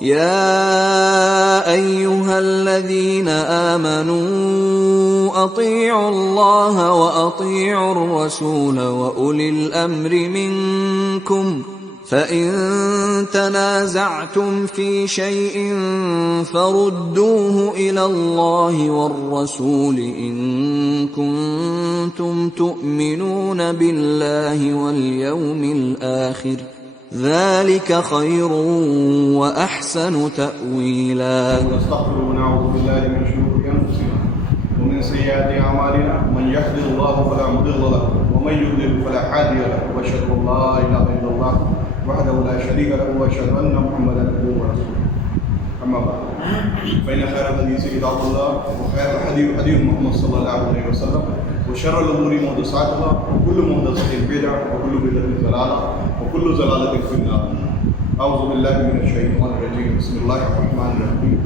يا أيها الذين آمنوا أطيعوا الله وأطيعوا الرسول وأولي الأمر منكم فإن تنازعتم في شيء فردوه إلى الله والرسول إن كنتم تؤمنون بالله واليوم الآخر ذلك خير وأحسن تأويلا. ونستغفره ونعوذ بالله من شرور أنفسنا ومن سيئات أعمالنا من يهده الله فلا مضل له ومن يضلل فلا هادي له وأشهد أن لا إله إلا الله وحده لا شريك له وأشهد أن محمدا عبده ورسوله. أما بعد فإن خير الحديث كتاب الله وخير الهدي هدي محمد صلى الله عليه وسلم وشر الأمور محدثاتها وكل محدثة بدعة وكل بدعة ضلالة وكل ضلالة في النار. أعوذ بالله من الشيطان الرجيم. بسم الله الرحمن الرحيم.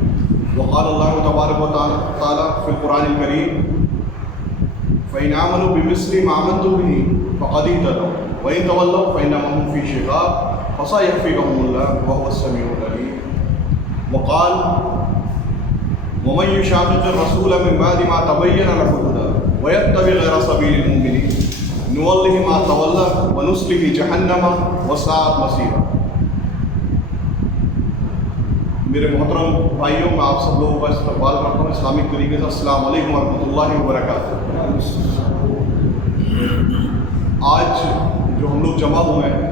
وقال الله تبارك وتعالى في القرآن الكريم فإن آمنوا بمثل ما آمنتم به فقد اهتدوا وإن تولوا فإنما هم في شقاق فسيكفيكهم الله وهو السميع العليم. وقال ومن يشاقق الرسول من بعد ما تبين له الهدى ويتبع غير سبيل المؤمنين نوله ما تولى ونصله جہنم وساءت مصیرا. میرے محترم بھائیوں، میں آپ سب لوگوں کا استقبال کرتا ہوں اسلامک طریقے سے. السلام علیکم ورحمۃ اللہ وبرکاتہ. آج جو ہم لوگ جمع ہوئے ہیں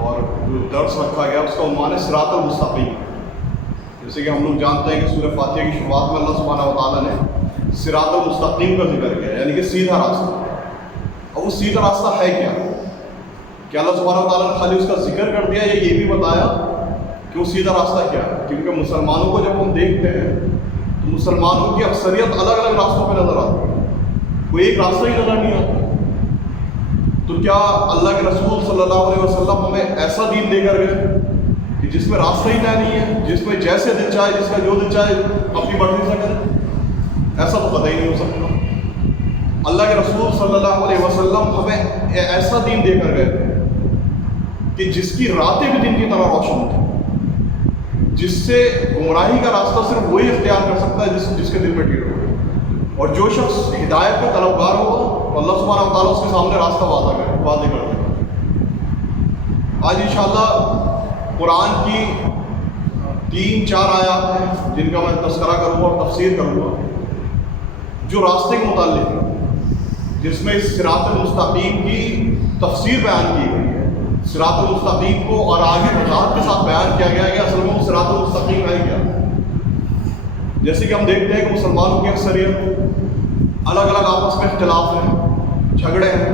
اور جو درس رکھا گیا اس کا عنوان ہے صراط المستقیم. جیسے کہ ہم لوگ جانتے ہیں کہ سورہ فاتحہ کی شروعات میں اللہ سبحانہ و تعالیٰ نے صراط المستقیم کا ذکر کیا، یعنی کہ سیدھا راستہ. اب وہ سیدھا راستہ ہے کیا؟ کہ اللہ سبحانہ و تعالیٰ نے خالی اس کا ذکر کر دیا یا یہ بھی بتایا کہ وہ سیدھا راستہ کیا ہے؟ کیونکہ مسلمانوں کو جب ہم دیکھتے ہیں تو مسلمانوں کی اکثریت الگ الگ راستوں پہ نظر آتی ہے، کوئی ایک راستہ ہی نظر نہیں آتا. تو کیا اللہ کے رسول صلی اللہ علیہ وسلم ہمیں ایسا دین دے کر گئے کہ جس میں راستہ ہی طے نہیں ہے، جس میں جیسے دل چاہے، جس کا جو دل چاہے اپنی مرضی سے کرے؟ ایسا تو قطعی نہیں ہو سکتا. اللہ کے رسول صلی اللہ علیہ وسلم ہمیں ایسا دین دے کر گئے کہ جس کی راتیں بھی دن کی طرح روشن تھیں، جس سے گمراہی کا راستہ صرف وہی اختیار کر سکتا ہے جس کے دل میں ٹیڑھ ہو. اور جو شخص ہدایت کا طلبگار ہوگا تو اللہ سبحانہ و تعالیٰ اس کے سامنے راستہ واضح کر دے گا. آج انشاءاللہ قرآن کی 3-4 آیات ہیں جن کا میں تذکرہ کروں گا اور تفسیر کروں گا، جو راستے کے متعلق ہے، جس میں اس صراط المستقیم کی تفسیر بیان کی گئی ہے. صراط المستقیم کو اور آگے وضاحت کے ساتھ بیان کیا گیا کہ اصل میں وہ صراط المستقیم ہے کیا. جیسے کہ ہم دیکھتے ہیں کہ مسلمانوں کی اکثریت الگ الگ آپس میں اختلاف ہیں، جھگڑے ہیں.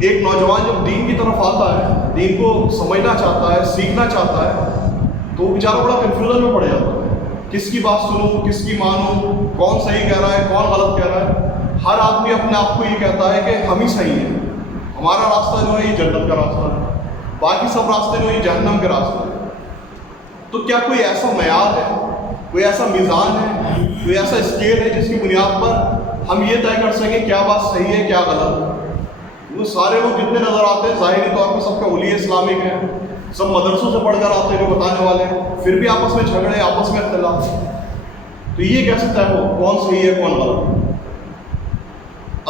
ایک نوجوان جب دین کی طرف آتا ہے، دین کو سمجھنا چاہتا ہے، سیکھنا چاہتا ہے، تو وہ بیچارہ بڑا کنفیوژن میں پڑ جاتا ہے. کس کی بات سنوں، کس کی مانوں، کون صحیح کہہ رہا ہے، کون غلط کہہ رہا ہے. ہر آدمی اپنے آپ کو یہ کہتا ہے کہ ہم ہی صحیح ہیں، ہمارا راستہ جو ہے یہ جنت کا راستہ ہے، باقی سب راستے جو ہے یہ جہنم کے راستے ہیں. تو کیا کوئی ایسا معیار ہے، کوئی ایسا میزان ہے، کوئی ایسا اسکیل ہے جس کی بنیاد پر ہم یہ طے کر سکیں کیا بات صحیح ہے کیا غلط ہے؟ وہ سارے لوگ جتنے نظر آتے ہیں ظاہری طور پر سب کے اولیاء اسلامک ہیں، سب مدرسوں سے پڑھ کر آتے ہیں جو بتانے والے ہیں، پھر بھی آپس میں جھگڑے، آپس میں اختلاف. تو یہ کیسے طے ہو کون صحیح ہے کون غلط؟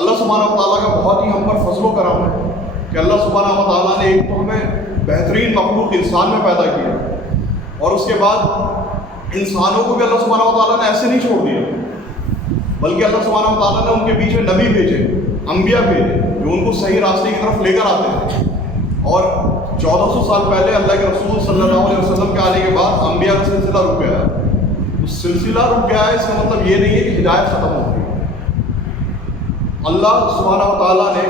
اللہ سبحانہ و تعالیٰ کا بہت ہی ہم پر فضل و کرم ہے کہ اللہ سبحانہ و تعالیٰ نے ایک تو ہمیں بہترین مخلوق انسان میں پیدا کیا، اور اس کے بعد انسانوں کو بھی اللہ سبحانہ و تعالیٰ نے ایسے نہیں چھوڑ دیا، بلکہ اللہ سبحانہ و تعالیٰ نے ان کے بیچ میں نبی بھیجے، انبیاء بھیجے جو ان کو صحیح راستے کی طرف لے کر آتے ہیں. اور 1400 سال پہلے اللہ کے رسول صلی اللہ علیہ وسلم کے آنے کے بعد انبیاء کا سلسلہ رک گیا ہے. سلسلہ رک گیا ہے اس کا مطلب یہ نہیں ہے کہ ہدایت ختم ہو گئی. اللہ سبحانہ و تعالیٰ نے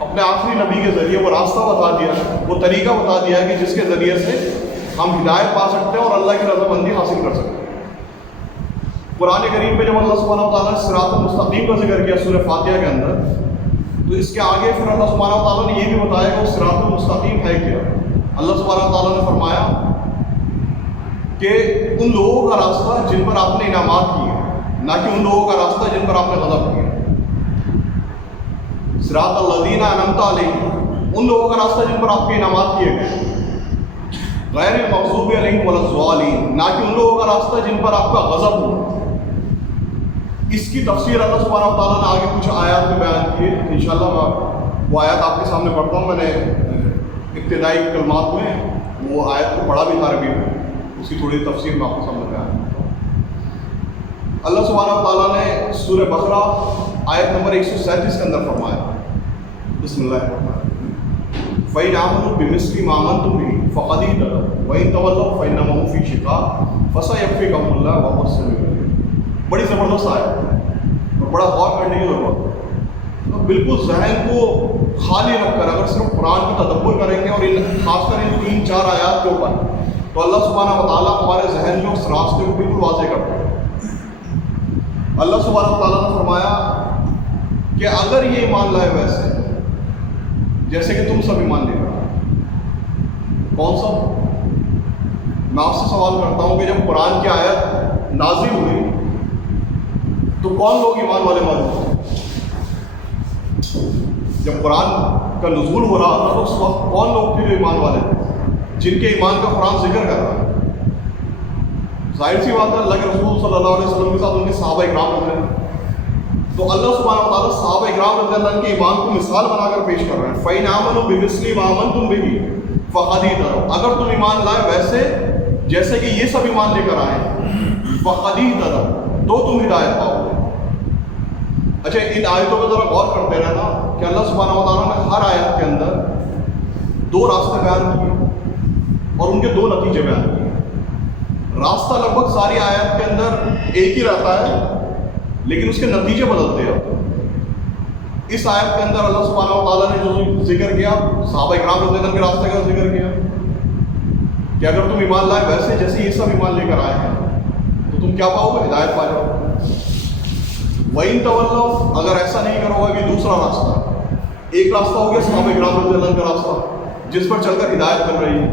اپنے آخری نبی کے ذریعے وہ راستہ بتا دیا ہے، وہ طریقہ بتا دیا ہے کہ جس کے ذریعے سے ہم ہدایت پا سکتے ہیں اور اللہ کی رضامندی حاصل کر سکتے ہیں. قرآن کریم میں جب اللہ سبحانہ و تعالیٰ نے صراط المستقیم کا ذکر کیا سورہ فاتحہ کے اندر، تو اس کے آگے پھر اللہ سبحانہ و تعالیٰ نے یہ بھی بتایا کہ وہ صراط المستقیم ہے کیا. اللہ سبحانہ و تعالیٰ نے فرمایا کہ ان لوگوں کا راستہ جن پر آپ نے انعامات کیے، نہ کہ ان لوگوں کا راستہ جن پر آپ نے غضب کیا. صراط الذین انعمت علیہم، ان لوگوں کا راستہ جن پر آپ کے انعامات کیے گئے. غیر المغضوب علیہم ولا الضالین، نہ کہ ان لوگوں کا راستہ جن پر آپ کا غضب ہو۔ اس کی تفسیر اللہ سبحانہ و تعالیٰ نے آگے کچھ آیات میں بیان کی ہے، انشاءاللہ میں وہ آیات آپ کے سامنے پڑھتا ہوں۔ میں نے ابتدائی کلمات میں وہ آیت کو پڑھا بھی تھا عربی میں، اس کی تھوڑی تفسیر میں آپ کے سامنے بیان کرتا ہوں۔ اللہ سبحانہ و تعالیٰ نے سورہ بقرہ آیت نمبر 137 کے اندر فرمایا، بسم اللہ الرحمن الرحیم، فَإِنْ آمَنُوا بِمِثْلِ مَا آمَنْتُمْ بِهِ فَقَدِ اهْتَدَوْا وَإِنْ تَوَلَّوْا فَإِنَّمَا هُمْ فِي شِقَاقٍ فَسَيَكْفِيكَهُمُ اللَّهُ وَهُوَ السَّمِيعُ الْعَلِيمُ۔ بڑی زبردست آیت ہے اور بڑا غور کرنے کی ضرورت ہے۔ تو بالکل ذہن کو خالی رکھ کر اگر صرف قرآن کی تدبر کریں گے اور خاص کر ان 3-4 آیات کے اوپر، تو اللہ سبحانہ و تعالیٰ ہمارے ذہن میں اس راستے کو بالکل واضح کرتے ہیں۔ اللہ سبحانہ و تعالیٰ نے فرمایا کہ اگر یہ ایمان لائے ویسے جیسے کہ تم سب ایمان لے کر، کون سا؟ میں آپ سے سوال کرتا ہوں کہ جب قرآن کی آیت نازل ہوئی تو کون لوگ ایمان والے معلوم ہوتے؟ جب قرآن کا نزول ہو رہا تھا تو اس وقت کون لوگ تھے جو ایمان والے تھے، جن کے ایمان کا قرآن ذکر کر رہا ہے؟ ظاہر سی بات ہے اللہ کے رسول صلی اللہ علیہ وسلم کے ساتھ ان کے صحابہ اکرام رضی اللہ عنہ، تو اللہ سبحانہ و تعالیٰ صحابہ اکرام رضی اللہ عنہ کے ایمان کو مثال بنا کر پیش کر رہے ہیں۔ فَإِنْ آمَنُوا بِمِثْلِ مَا آمَنْتُمْ بِهِ فَقَدِ اهْتَدَوْا، اگر تم ایمان لائے ویسے جیسے کہ یہ سب ایمان لے کر آئے فَقَدِ اهْتَدَوْا، تو تم ہدایت پاؤ گے۔ اچھا ان آیتوں پہ ذرا غور کرتے رہنا کہ اللہ سبحانہ و تعالیٰ نے ہر آیت کے اندر 2 راستے بیان کیے اور ان کے 2 نتیجے بیان کیے۔ راستہ لگ بھگ ساری آیت کے اندر ایک ہی رہتا ہے لیکن اس کے نتیجے بدلتے ہیں۔ اس آیت کے اندر اللہ سبحانہ و تعالیٰ نے جو ذکر کیا صحابہ اکرام رضی اللہ عنہ کے راستے کا ذکر کیا کہ اگر تم ایمان لائے ویسے جیسے یہ سب ایمان لے کر آئے ہیں تو تم کیا پاؤ گے؟ ہدایت پا جاؤ گے۔ وَإِن تَوَلَّوْا، اگر ایسا نہیں کرو گے کہ دوسرا راستہ، ایک راستہ ہو گیا صحابہ اکرام رضی اللہ عنہ کا راستہ جس پر چل کر ہدایت کر رہی ہے،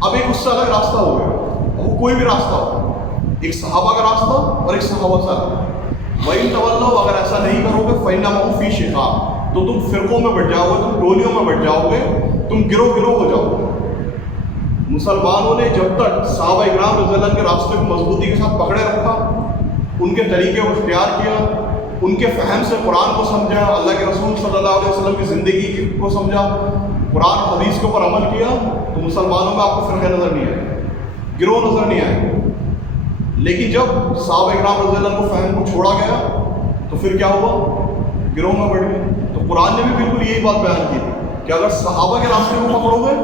اب ایک اس سے الگ راستہ ہو گیا، وہ کوئی بھی راستہ ہو، ایک صحابہ کا راستہ اور ایک صحابہ سے الگ۔ وَإِن تَوَلَّوْا، اگر ایسا نہیں کرو گے فَإِنَّمَا هُمْ فِي شِقَاقٍ، تو تم فرقوں میں بٹ جاؤ گے، تم ٹولیوں میں بٹ جاؤ گے، تم گروہ گروہ ہو جاؤ گے۔ مسلمانوں نے جب تک صحابہ اکرام رضی اللہ عنہ کے راستے کو مضبوطی کے ساتھ پکڑے رکھا، ان کے طریقے کو اختیار کیا، ان کے فہم سے قرآن کو سمجھا، اللہ کے رسول صلی اللہ علیہ وسلم کی زندگی کو سمجھا، قرآن حدیث کے اوپر عمل کیا، تو مسلمانوں میں آپ کو فرقے نظر نہیں آئے، گروہ نظر نہیں آئے۔ لیکن جب صحابہ اکرام رضی اللہ عنہ کو فہم کو چھوڑا گیا تو پھر کیا ہوا؟ گروہ میں بڑھ گئے۔ تو قرآن نے بھی بالکل یہی بات بیان کی تھی کہ اگر صحابہ کے راستے کو پکڑو گے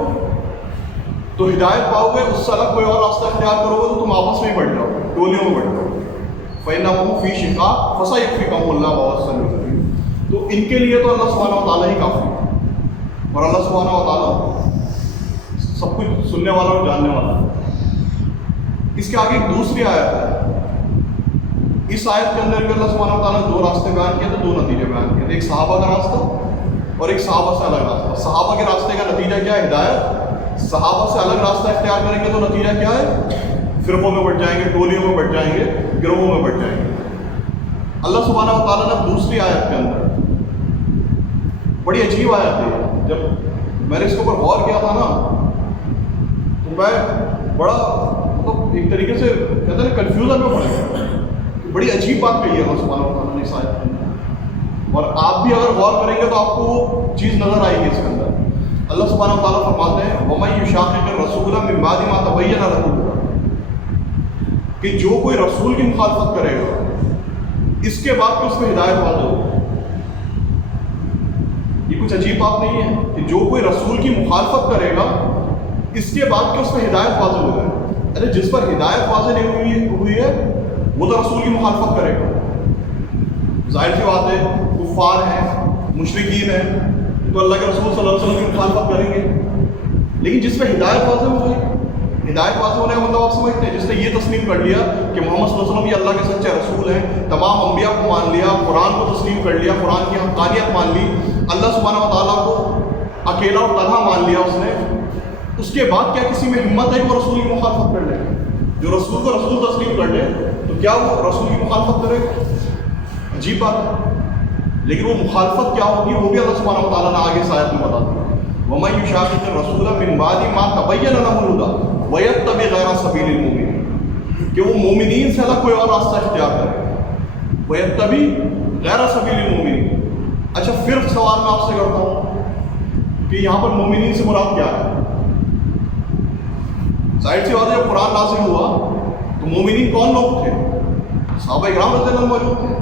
تو ہدایت پاؤ گے، اس سے الگ کوئی اور راستہ اختیار کرو گے تو تم آپس میں ہی بٹ جاؤ گے، ٹولیوں میں بٹ جاؤ گے۔ فَإِنَّهُمْ فِي شِقَاقٍ فَسَيَكْفِيكَهُمُ اللَّهُ وَهُوَ السَّمِيعُ الْعَلِيمُ، تو ان کے لیے تو اللہ سبحانہ و تعالیٰ ہی کافی ہے، اور اللہ سبحانہ و تعالیٰ سب کچھ سننے والا اور جاننے والا ہے۔ اس کے آگے ایک دوسری آیت ہے، اس آیت کے اندر بھی اللہ سبحانہ و تعالیٰ نے 2 راستے بیان کیے، تو 2 نتیجے بیان کیے، ایک صحابہ کا راستہ اور ایک صحابہ سے الگ راستہ۔ صحابہ کے راستے کا نتیجہ کیا ہے؟ ہدایت۔ صحابہ سے الگ راستہ اختیار کریں گے تو نتیجہ کیا ہے؟ فرقوں میں بٹ جائیں گے، ٹولیوں میں بٹ جائیں گے، گروہوں میں بٹ جائیں گے۔ اللہ سبحانہ و تعالیٰ نے دوسری آیت کے اندر، بڑی عجیب آیت ہے، جب میں نے اس کے اوپر غور کیا تھا نا تو میں بڑا مطلب ایک طریقے سے کہتے ہیں کنفیوژن میں پڑ گیا، بڑی عجیب بات کہی ہے اللہ سبحانہ و تعالیٰ نے اس آیت کے اندر، اور آپ بھی اگر غور کریں گے تو آپ کو وہ چیز نظر آئے گی اس کے اندر۔ اللہ سبحانہ و تعالیٰ فرماتے ہیں وَمَن يُشَاقِقِ الرَّسُولَ مِن بَعْدِ مَا تَبَيَّنَ لَهُ الْهُدَىٰ، کہ جو کوئی رسول کی مخالفت کرے گا اس کے بعد کہ اس میں ہدایت واضح ہوگی۔ یہ کچھ عجیب بات نہیں ہے کہ جو کوئی رسول کی مخالفت کرے گا اس کے بعد کہ اس میں ہدایت واضح ہو جائے۔ ارے جس پر ہدایت واضح نہیں ہوئی ہے وہ تو رسول کی مخالفت کرے گا، ظاہر سی بات ہے، کفار ہیں، مشرکین ہیں، تو اللہ کے رسول صلی اللہ علیہ وسلم کی مخالفت کریں گے۔ لیکن جس پہ ہدایت واضح ہو گئی، ہدایت واضح ہونے کا مطلب آپ سمجھتے ہیں جس نے یہ تسلیم کر لیا کہ محمد صلی اللہ علیہ وسلم یہ اللہ کے سچے رسول ہیں، تمام انبیاء کو مان لیا، قرآن کو تسلیم کر لیا، قرآن کی حقانیت مان لی، اللہ سبحانہ و تعالیٰ کو اکیلا اور تنہا مان لیا اس نے، اس کے بعد کیا کسی میں ہمت ہے کہ وہ رسول کی مخالفت کر لے؟ جو رسول کو رسول تسلیم کر لے تو کیا وہ رسول کی مخالفت کرے گا؟ عجیب بات ہے۔ لیکن وہ مخالفت کیا ہوگی وہ بھی اللہ سبحانہ و تعالیٰ نے آگے اس آیت میں بتا دیا، وَمَن يُشَاقِقِ الرَّسُولَ مِن بَعْدِ مَا تَبَيَّنَ لَهُ الْهُدَىٰ وَيَتَّبِعْ غَيْرَ سَبِيلِ الْمُؤْمِنِينَ کہ وہ مومنین سے الگ کوئی اور راستہ اختیار کرے. وَيَتَّبِعْ غَيْرَ سَبِيلِ الْمُؤْمِنِينَ. اچھا پھر سوال میں آپ سے کرتا ہوں کہ یہاں پر مومنین سے مراد کیا ہے؟ ظاہر سی بات ہے جب قرآن نازل ہوا تو مومنین کون لوگ تھے؟ صحابہ کرام رضی اللہ عنہم موجود تھے.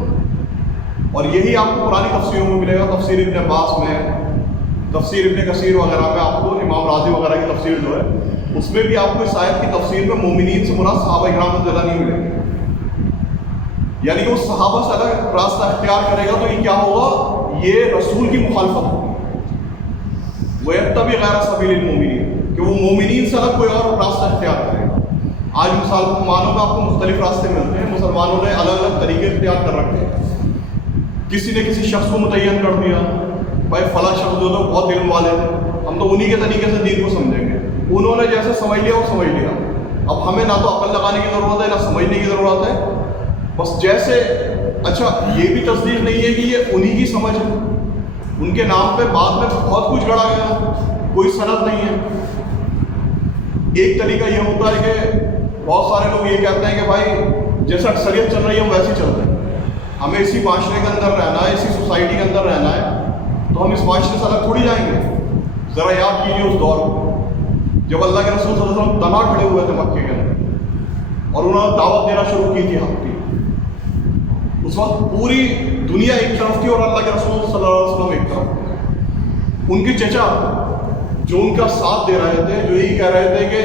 اور یہی آپ کو قرآنی تفسیروں میں ملے گا. تفسیر ابن عباس میں، تفسیر ابن کثیر وغیرہ میں آپ کو، امام راضی وغیرہ کی تفسیر جو ہے اس میں بھی آپ کو اس آیت کی تفسیر میں مومنین سے مراد صحابہ کرام رضی اللہ عنہم نہیں ملے گا. یعنی کہ وہ صحابہ سے الگ راستہ اختیار کرے گا تو یہ کیا ہوگا؟ یہ رسول کی مخالفت ہوگی. وَيَتَّبِعْ غَيْرَ سَبِيلِ الْمُؤْمِنِينَ کہ وہ مومنین سے الگ کوئی اور راستہ اختیار کرے گا. آج مسلمانوں میں آپ کو مختلف راستے ملتے ہیں. مسلمانوں نے الگ الگ طریقے اختیار کر رکھے ہیں. کسی نے کسی شخص کو متعین کر دیا، بھائی فلاں شخص جو بہت علم والے ہیں، ہم تو انہی کے طریقے سے دین کو سمجھیں گے. انہوں نے جیسے سمجھ لیا وہ سمجھ لیا. اب ہمیں نہ تو عقل لگانے کی ضرورت ہے نہ سمجھنے کی ضرورت ہے. بس جیسے اچھا یہ بھی تصدیق نہیں ہے کہ یہ انہی کی سمجھ ہے. ان کے نام پہ بعد میں بہت کچھ گڑا گیا، کوئی سند نہیں ہے. ایک طریقہ یہ ہوتا ہے کہ بہت سارے لوگ یہ کہتے ہیں کہ بھائی جیسا اکثریت چل رہی ہے ہم ویسے ہی چلتے ہیں، ہمیں اسی معاشرے کے اندر رہنا ہے، اسی سوسائٹی کے اندر رہنا ہے، تو ہم اس معاشرے سے الگ تھوڑی جائیں گے. ذرا یاد کیجیے اس دور کو جب اللہ کے رسول صلی اللہ علیہ وسلم تنہا کھڑے ہوئے تھے مکے کے اندر اور انہوں نے دعوت دینا شروع کی تھی حق کی. اس وقت پوری دنیا ایک طرف تھی اور اللہ کے رسول صلی اللہ علیہ وسلم ایک طرف تھے. ان کے چچا جو ان کا ساتھ دے رہے تھے، جو یہی کہہ رہے تھے کہ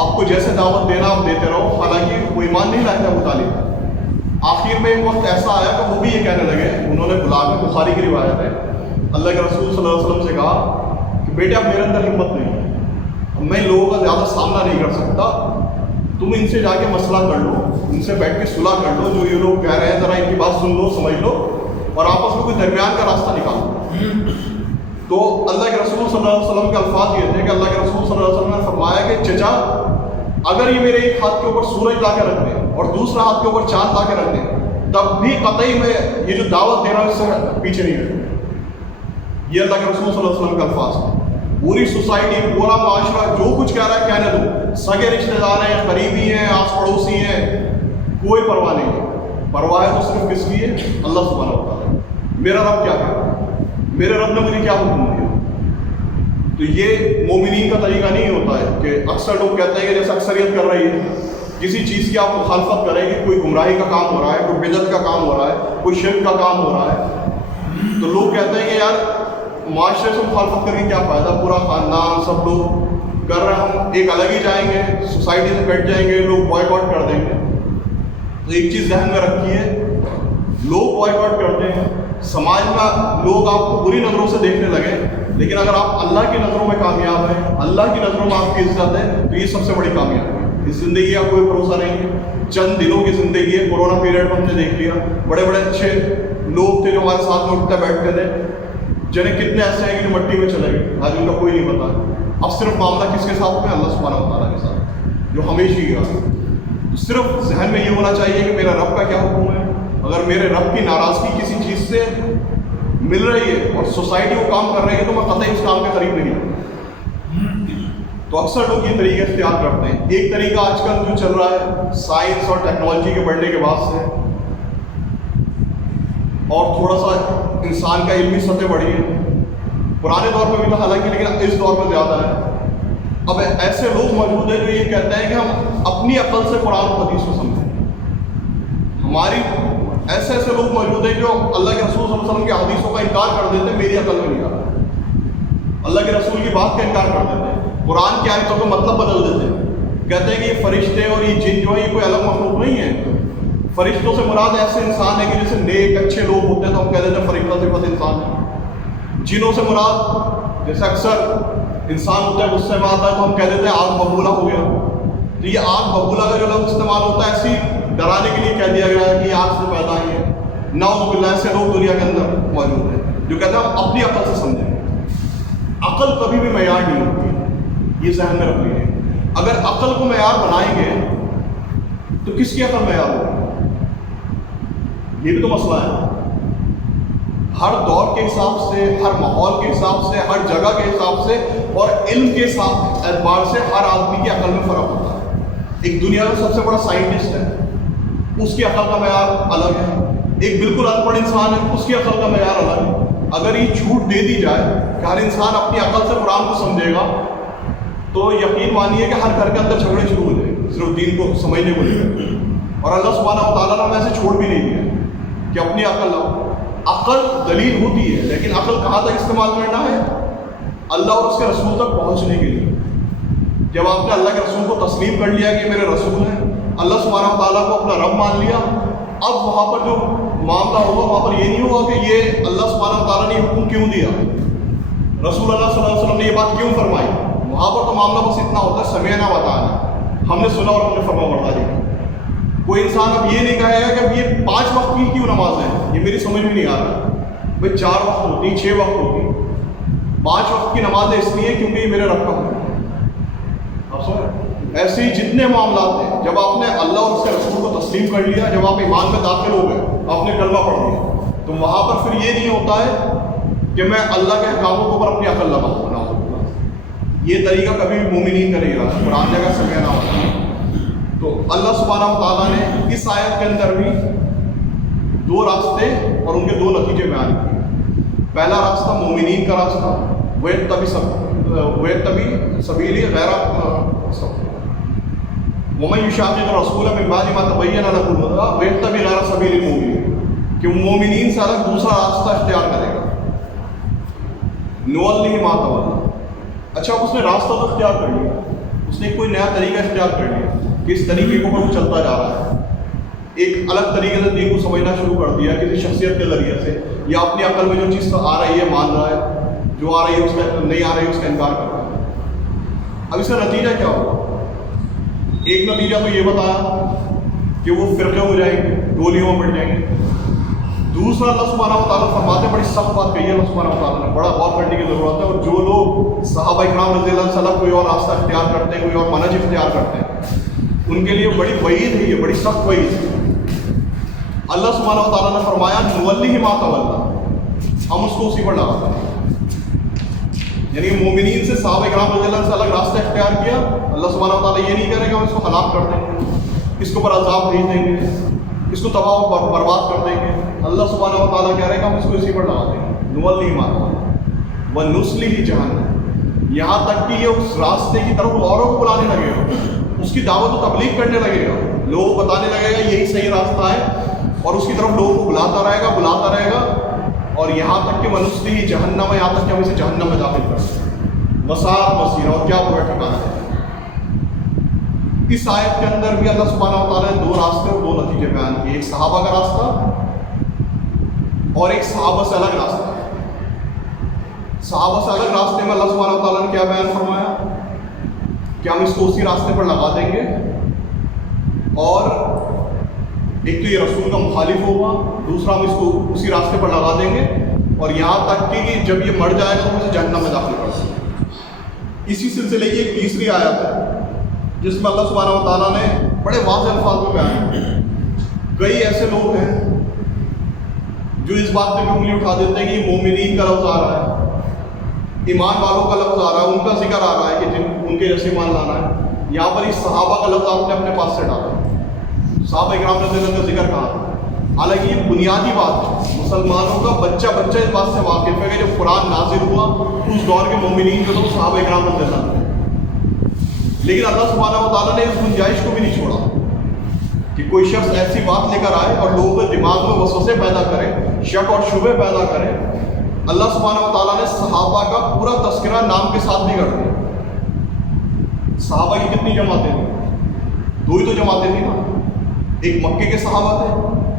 آپ کو جیسے دعوت دینا آپ دیتے رہو، حالانکہ وہ ایمان نہیں لائے تھے ابو طالب. آخر میں ایک وقت ایسا آیا کہ وہ بھی یہ کہنے لگے، انہوں نے بلا کے، بخاری کی روایت ہے، اللہ کے رسول صلی اللہ علیہ وسلم سے کہا کہ بیٹے اب میرے اندر ہمت نہیں ہے، میں لوگوں کا زیادہ سامنا نہیں کر سکتا، تم ان سے جا کے مسئلہ کر لو، ان سے بیٹھ کے صلح کر لو، جو یہ لوگ کہہ رہے ہیں ذرا ان کی بات سن لو، سمجھ لو اور آپس میں کوئی درمیان کا راستہ نکالو. تو اللہ کے رسول صلی اللہ علیہ وسلم کے الفاظ یہ تھے کہ اللہ کے رسول صلی اللہ علیہ وسلم نے فرمایا کہ چچا اگر یہ میرے ایک ہاتھ کے اوپر سورج لا کے رکھ دیں اور دوسرا ہاتھ کے اوپر چاند لا کے رکھ دیں تب بھی قطعی میں یہ جو دعوت دے رہا ہوں اس سے پیچھے نہیں ہٹوں. یہ اللہ کے رسول صلی اللہ علیہ وسلم کا الفاظ ہے. پوری سوسائٹی، پورا معاشرہ جو کچھ کہہ رہا ہے کہنے دو، سگے رشتے دار ہیں، قریبی ہیں، آس پڑوسی ہیں، کوئی پرواہ نہیں ہے. پرواہ ہے تو صرف کس کی ہے؟ اللہ سبحانہ و تعالیٰ. میرا رب کیا کہہ رہا ہے، میرے رب نے مجھے کیا حکم دیا. تو یہ مومنین کا طریقہ نہیں ہوتا ہے کہ اکثر لوگ کہتے ہیں کہ جیسے اکثریت کر رہی ہے، کسی چیز کی آپ مخالفت کریں گے، کوئی گمراہی کا کام ہو رہا ہے، کوئی بدعت کا کام ہو رہا ہے، کوئی شرک کا کام ہو رہا ہے، تو لوگ کہتے ہیں کہ یار معاشرے سے مخالفت کر کے کیا فائدہ، پورا خاندان سب لوگ کر رہے ہیں، ہم ایک الگ ہی جائیں گے، سوسائٹی سے کٹ جائیں گے، لوگ بوائے کاٹ کر دیں گے. تو ایک چیز ذہن میں رکھیے، لوگ بوائے کاٹ کرتے ہیں، سماج میں لوگ آپ کو بری نظروں سے دیکھنے لگے، لیکن اگر آپ اللہ کی نظروں میں کامیاب ہیں، اللہ کی نظروں میں آپ کی عزت ہے، تو یہ سب سے بڑی کامیابی ہے. اس زندگی کا کوئی بھروسہ نہیں ہے، چند دنوں کی زندگی ہے. کورونا پیریڈ میں ہم نے دیکھ لیا، بڑے بڑے اچھے لوگ تھے جو ہمارے ساتھ میں اٹھتے بیٹھتے تھے، جنہیں کتنے ایسے ہیں کہ جو مٹی میں چلے گئے، آج ان کا کوئی نہیں پتا. اب صرف معاملہ کس کے ساتھ ہے؟ اللہ سبحانہ و تعالیٰ کے ساتھ، جو ہمیشہ ہی رہا. صرف ذہن میں یہ ہونا چاہیے کہ میرا رب کا کیا حکم ہے. اگر میرے رب کی ناراضگی کسی چیز سے مل رہی ہے اور سوسائٹی وہ کام کر رہی ہے تو میں قطعی اس کام کے قریب نہیں ہوں. تو اکثر لوگ یہ طریقے اختیار کرتے ہیں. ایک طریقہ آج کل جو چل رہا ہے سائنس اور ٹیکنالوجی کے بڑھنے کے بعد سے، اور تھوڑا سا انسان کا علمی سطح بڑھی ہے. پرانے دور میں بھی تھا حالانکہ، لیکن اس دور میں زیادہ ہے. اب ایسے لوگ موجود ہیں جو یہ کہتے ہیں کہ ہم اپنی عقل سے قرآن و حدیث کو سمجھیں. ہماری ایسے لوگ موجود ہیں جو اللہ کے رسول صلی اللہ علیہ وسلم کے حدیثوں کا انکار کر دیتے ہیں، میری عقل میں نہیں آتا. اللہ کے رسول کی بات کا انکار کر دیتے ہیں، قرآن کی آیتوں کا مطلب بدل دیتے ہیں. کہتے ہیں کہ یہ فرشتے اور یہ جن جو ہے یہ کوئی الگ مخلوق نہیں ہے. فرشتوں سے مراد ایسے انسان ہے کہ جیسے نیک اچھے لوگ ہوتے ہیں تو ہم کہہ دیتے ہیں فرشتہ صفت انسان ہے. جنوں سے مراد جیسے اکثر انسان ہوتا ہے غصے میں آتا ہے تو ہم کہہ دیتے ہیں آگ ببولہ ہو گیا. تو یہ آگ ببولہ کا جو لفظ استعمال ہوتا ہے ایسی ڈرانے کے لیے کہہ دیا گیا ہے کہ یہ آگ سے پیدا ہی ہے. نعوذ باللہ، ایسے لوگ دنیا کے اندر موجود ہیں جو کہتے ہیں ہم اپنی عقل سے سمجھیں. عقل کبھی بھی معیار نہیں ہوتی، یہ ذہن میں رکھ لیجیے. اگر عقل کو معیار بنائیں گے تو کس کی عقل معیار ہوگی؟ یہ بھی تو مسئلہ ہے. ہر دور کے حساب سے، ہر ماحول کے حساب سے، ہر جگہ کے حساب سے اور علم کے اعتبار سے ہر آدمی کی عقل میں فرق ہوتا ہے۔ ایک دنیا کا سب سے بڑا سائنٹسٹ ہے، اس کی عقل کا معیار الگ ہے۔ ایک بالکل ان پڑھ انسان ہے، اس کی عقل کا معیار الگ ہے۔ اگر یہ چھوٹ دے دی جائے کہ ہر انسان اپنی عقل سے قرآن کو سمجھے گا تو یقین مانیے کہ ہر گھر کے اندر جھگڑے شروع ہو جائیں گے صرف دین کو سمجھنے کو لے کر۔ اور اللہ سبحانہ و تعالیٰ نے ہمیں ایسے چھوڑ بھی نہیں دیا کہ اپنی عقل لاؤ۔ عقل دلیل ہوتی ہے، لیکن عقل کہاں تک استعمال کرنا ہے؟ اللہ اور اس کے رسول تک پہنچنے کے لیے۔ جب آپ نے اللہ کے رسول کو تسلیم کر لیا کہ میرے رسول ہیں، اللہ سبحانہ و تعالیٰ کو اپنا رب مان لیا، اب وہاں پر جو معاملہ ہوگا وہاں پر یہ نہیں ہوگا کہ یہ اللہ سبحانہ و تعالیٰ نے حکم کیوں دیا، رسول اللہ صلی اللہ علیہ وسلم نے یہ بات کیوں فرمائی۔ وہاں پر تو معاملہ بس اتنا ہوتا ہے سمعنا وطاعنا، ہم نے سنا اور ہم نے فرما برداری کی۔ کوئی انسان اب یہ نہیں کہے گا کہ اب یہ 5 وقت کی کیوں نماز ہے، یہ میری سمجھ میں نہیں آ رہا۔ بھائی 4 وقت ہوتی، 6 وقت ہوتی، 5 وقت کی نماز اس لیے کیونکہ یہ میرے رب کا حکم ہے۔ آپ سمجھ؟ ایسے ہی جتنے معاملات ہیں، جب آپ نے اللہ اور اس کے رسول کو تسلیم کر لیا، جب آپ ایمان میں داخل ہو گئے، آپ نے کلمہ پڑھ لیا، تو وہاں پر پھر یہ نہیں ہوتا ہے کہ میں اللہ کے احکاموں کے اوپر اپنی عقل لگاؤں۔ یہ طریقہ کبھی بھی مومنین کا نہیں رہا، قرآن جگہ سمعنا ہوتا ہے۔ تو اللہ سبحانہ و تعالیٰ نے اس آیت کے اندر بھی 2 راستے اور ان کے 2 نتیجے بیان کیے۔ پہلا راستہ مومنین کا راستہ، وَيَتَّبِعْ سَبِيلِ غَيْرَ وَمَن يُشَاقِقِ الرَّسُولَ مِن بَعْدِ مَا تَبَيَّنَ لَهُ الْهُدَىٰ وَيَتَّبِعْ غَيْرَ سَبِيلِ الْمُؤْمِنِينَ، کہ مومنین سے الگ دوسرا راستہ اختیار کرے گا۔ نُوَلِّهِ مَا تَوَلَّىٰ، اچھا اس نے راستہ تو اختیار کر لیا، اس نے کوئی نیا طریقہ اختیار کر لیا کہ اس طریقے کے اوپر وہ چلتا جا رہا ہے، ایک الگ طریقے سے دین کو سمجھنا شروع کر دیا کسی شخصیت کے ذریعے سے، یا اپنی عقل میں جو چیز آ رہی ہے مان رہا ہے، جو آ رہی ہے اس کا نہیں آ رہی ہے اس کا انکار کر رہا ہے۔ اب اس کا نتیجہ کیا ہوگا؟ ایک نتیجہ تو یہ بتایا کہ وہ فرقے ہو جائیں گے، ٹولیوں میں بٹ جائیں گے۔ دوسرا اللہ سبحانہ و تعالیٰ فرماتے ہیں، بڑی سخت بات کہی ہے اللہ سبحانہ و تعالیٰ نے، بڑا غور کرنے کی ضرورت ہے۔ اور جو لوگ صحابہ اکرام رضی اللہ عنہ سے کوئی اور راستہ اختیار کرتے ہیں، کوئی اور منہج اختیار کرتے ہیں، ان کے لیے بڑی وعید ہے، یہ بڑی سخت وعید ہے۔ اللہ سبحانہ و تعالیٰ نے فرمایا نُوَلِّهِ مَا تَوَلَّىٰ، ہم اس کو اسی پر لگاتے ہیں۔ یعنی مومنین سے صحابہ اکرام رضی اللہ عنہ سے الگ راستہ اختیار کیا، اللہ سبحانہ و تعالیٰ یہ نہیں کرے گا ہم اس کو ہلاک کر دیں گے، اس کے اوپر عذاب بھیج دیں گے، اس کو تباہ و برباد کر دیں گے۔ اللہ سبحانہ و تعالیٰ کہہ رہے ہیں کہ ہم اس کو اسی پر لگا دیں گے۔ نُوَلِّهِ مَا تَوَلَّىٰ وَنُصْلِهِ جَهَنَّمَ، یہاں تک کہ یہ اس راستے کی طرف اوروں کو بلانے لگے گا، اس کی دعوت و تبلیغ کرنے لگے گا، لوگوں کو بتانے لگے گا یہی صحیح راستہ ہے، اور اس کی طرف لوگوں کو بلاتا رہے گا، اور یہاں تک کہ وَنُصْلِهِ جَهَنَّمَ، یہاں تک کہ ہم اسے جہنم میں داخل کر دیں۔ وَسَاءَتْ مَصِيرًا، اور کیا برا ٹھکانہ ہے۔ اس آیت کے اندر بھی اللہ سبحانہ و تعالیٰ نے 2 راستے اور 2 نتیجے بیان کیے، ایک صحابہ کا راستہ اور ایک صحابہ سے الگ راستہ۔ صحابہ سے الگ راستے میں اللہ سبحانہ و تعالیٰ نے کیا بیان فرمایا کہ ہم اس کو اسی راستے پر لگا دیں گے، اور ایک تو یہ رسول کا مخالف ہوگا، دوسرا ہم اس کو اسی راستے پر لگا دیں گے، اور یہاں تک کہ جب یہ مر جائے گا تو اسے جہنم میں داخل کر دیں گے۔ اسی سلسلے کی ایک تیسری آیت ہے جس میں اللہ سبحانہ و تعالیٰ نے بڑے واضح الفاظ میں بیان کیا۔ کئی ایسے لوگ ہیں جو اس بات پہ بھی انگلی اٹھا دیتے ہیں کہ یہ مومنین کا لفظ آ رہا ہے، ایمان والوں کا لفظ آ رہا ہے، ان کا ذکر آ رہا ہے کہ ان کے جیسے ایمان لانا ہے۔ یہاں پر اس صحابہ کا لفظ آپ نے اپنے پاس سے ڈالا، صحابہ اکرام رضی اللہ عنہ کا ذکر کہا، حالانکہ یہ بنیادی بات ہے، مسلمانوں کا بچہ اس بات سے واقف ہے کہ جب قرآن نازل ہوا اس دور کے مومنین جو تھے وہ صحابہ اکرام رضی اللہ عنہ، لیکن اللہ سبحانہ و تعالیٰ نے اس گنجائش کو بھی نہیں چھوڑا کہ کوئی شخص ایسی بات لے کر آئے اور لوگوں کے دماغ میں وسوسے پیدا کرے، شک اور شبہ پیدا کرے۔ اللہ سبحانہ و تعالیٰ نے صحابہ کا پورا تذکرہ نام کے ساتھ بھی کر دیا۔ صحابہ کی کتنی جماعتیں تھیں؟ 2 ہی تو جماعتیں تھیں نا، ایک مکے کے صحابہ تھے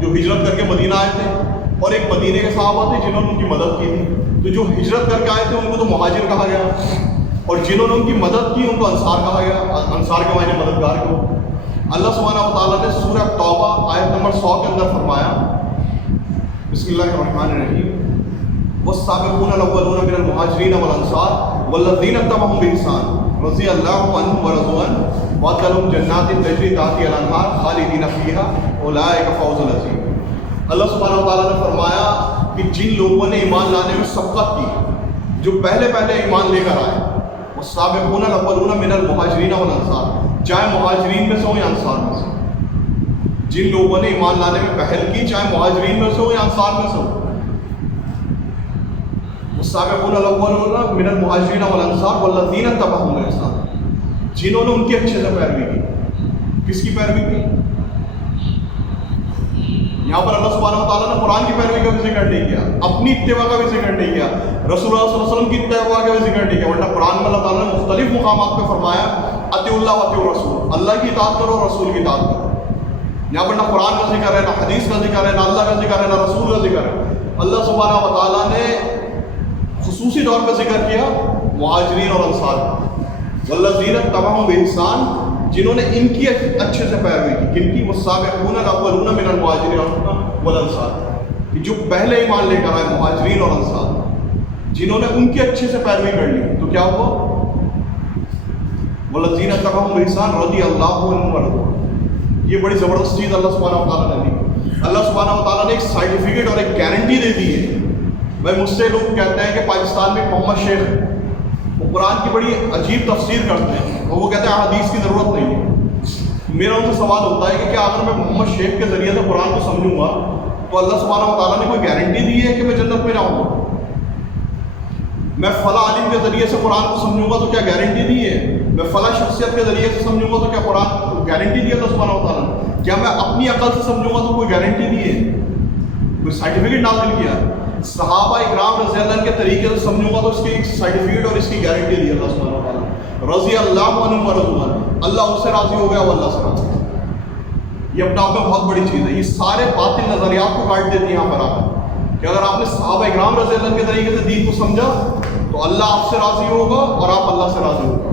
جو ہجرت کر کے مدینہ آئے تھے، اور ایک مدینے کے صحابہ تھے جنہوں نے ان کی مدد کی تھی۔ تو جو ہجرت کر کے آئے تھے ان کو تو مہاجر کہا گیا، اور جنہوں نے ان کی مدد کی ان کو انصار کہا گیا، انصار کے معنی مددگار کو۔ اللہ سبحانہ و تعالیٰ نے سورہ توبہ آیت نمبر 100 کے اندر فرمایا، بسم اللہ الرحمن الرحیم، والسابقون الاولون من المہاجرین والانصار والذین اتبعوہم بإحسان رضی اللہ عنہم ورضوا عنہ وأعد لهم جنات تجری تحتها الانہار خالدین فیہا اولئک فوز عظیم۔ اللہ سبحانہ و تعالیٰ نے فرمایا کہ کہ جن لوگوں نے ایمان لانے میں سبقت کی، جو پہلے ایمان لے کر آئے، والسابقون الاولون من المہاجرین والانصار، چاہے مہاجرین میں سے ہو یا انصار میں سے، جن لوگوں نے ایمان لانے میں پہل کی، چاہے مہاجرین میں سے ہو یا انصار میں سے ہو، والسابقون الاولون من المہاجرین والانصار والذین اتبعوہم بإحسان، جنہوں نے ان کی اچھے سے پیروی کی۔ کس کی پیروی کی؟ یہاں پر اللہ سبحانہ وتعالیٰ نے قرآن کی پیروی کا بھی ذکر نہیں کیا، اپنی اتباع کا بھی ذکر نہیں کیا، رسول اللہ صلی اللہ علیہ وسلم کی اتباع کا بھی ذکر نہیں کیا، ورنہ قرآن میں اللہ تعالیٰ نے مختلف مقامات پہ فرمایا اطیعوا اللہ واطیعوا الرسول، اللہ کی اطاعت کرو اور رسول کی اطاعت کرو۔ یہاں پر نہ قرآن کا ذکر ہے، نہ حدیث کا ذکر ہے، نہ اللہ کا ذکر ہے، نہ رسول کا ذکر ہے۔ اللہ سبحانہ وتعالیٰ نے خصوصی طور پہ ذکر کیا مہاجرین اور انصار کا، والذین اتبعوہم بإحسان، جنہوں نے ان کی اچھے سے پیروی کی۔ کن کی؟ والسابقون الاولون من المہاجرین والانصار، کہ جو پہلے ایمان لے کر آئے مہاجرین اور انصار، جنہوں نے ان کی اچھے سے پیروی کر لی، تو کیا ہوا؟ والذین اتبعوہم بإحسان رضی اللہ عنہم ورضوا۔ یہ بڑی زبردست چیز اللہ سبحانہ وتعالیٰ نے دی۔ اللہ سبحانہ وتعالیٰ نے ایک سرٹیفکیٹ اور ایک گارنٹی دے دی ہے۔ بھائی مجھ سے لوگ کہتے ہیں کہ پاکستان میں محمد شیخ ہے، وہ قرآن کی بڑی عجیب تفسیر کرتے ہیں اور وہ کہتے ہیں حدیث کی ضرورت نہیں ہے۔ میرا ان سے سوال ہوتا ہے کہ کیا اگر میں محمد شیخ کے ذریعے سے قرآن کو سمجھوں گا تو اللہ سبحانہ وتعالیٰ نے کوئی گارنٹی دی ہے کہ میں جنت میں جاؤں گا؟ میں فلاں عالم کے ذریعے سے قرآن کو سمجھوں گا تو کیا گارنٹی دی ہے؟ میں فلاں شخصیت کے ذریعے سے سمجھوں گا تو کیا قرآن گارنٹی دی ہے اللہ سبحانہ وتعالیٰ نے؟ کیا میں اپنی عقل سے سمجھوں گا تو کوئی گارنٹی دی ہے؟ کوئی سرٹیفکیٹ نازل کیا؟ صحابہ اکرام رضی اللہ عنہ کے طریقے سے سمجھوں گا تو اس کی ایک سرٹیفکیٹ اور اس کی گارنٹی دی اللہ سبحانہ وتعالیٰ، رضی اللہ عنہم ورضوا عنہ، اللہ اس سے راضی ہو گیا وہ اللہ سے راضی۔ یہ اپنے آپ میں بہت بڑی چیز ہے۔ یہ سارے باطل نظریات کو کاٹ دیتی ہے یہاں پر آپ کہ اگر آپ نے صحابہ اکرام رضی اللہ عنہ کے طریقے سے دین کو سمجھا تو اللہ آپ سے راضی ہوگا اور آپ اللہ سے راضی ہوگا،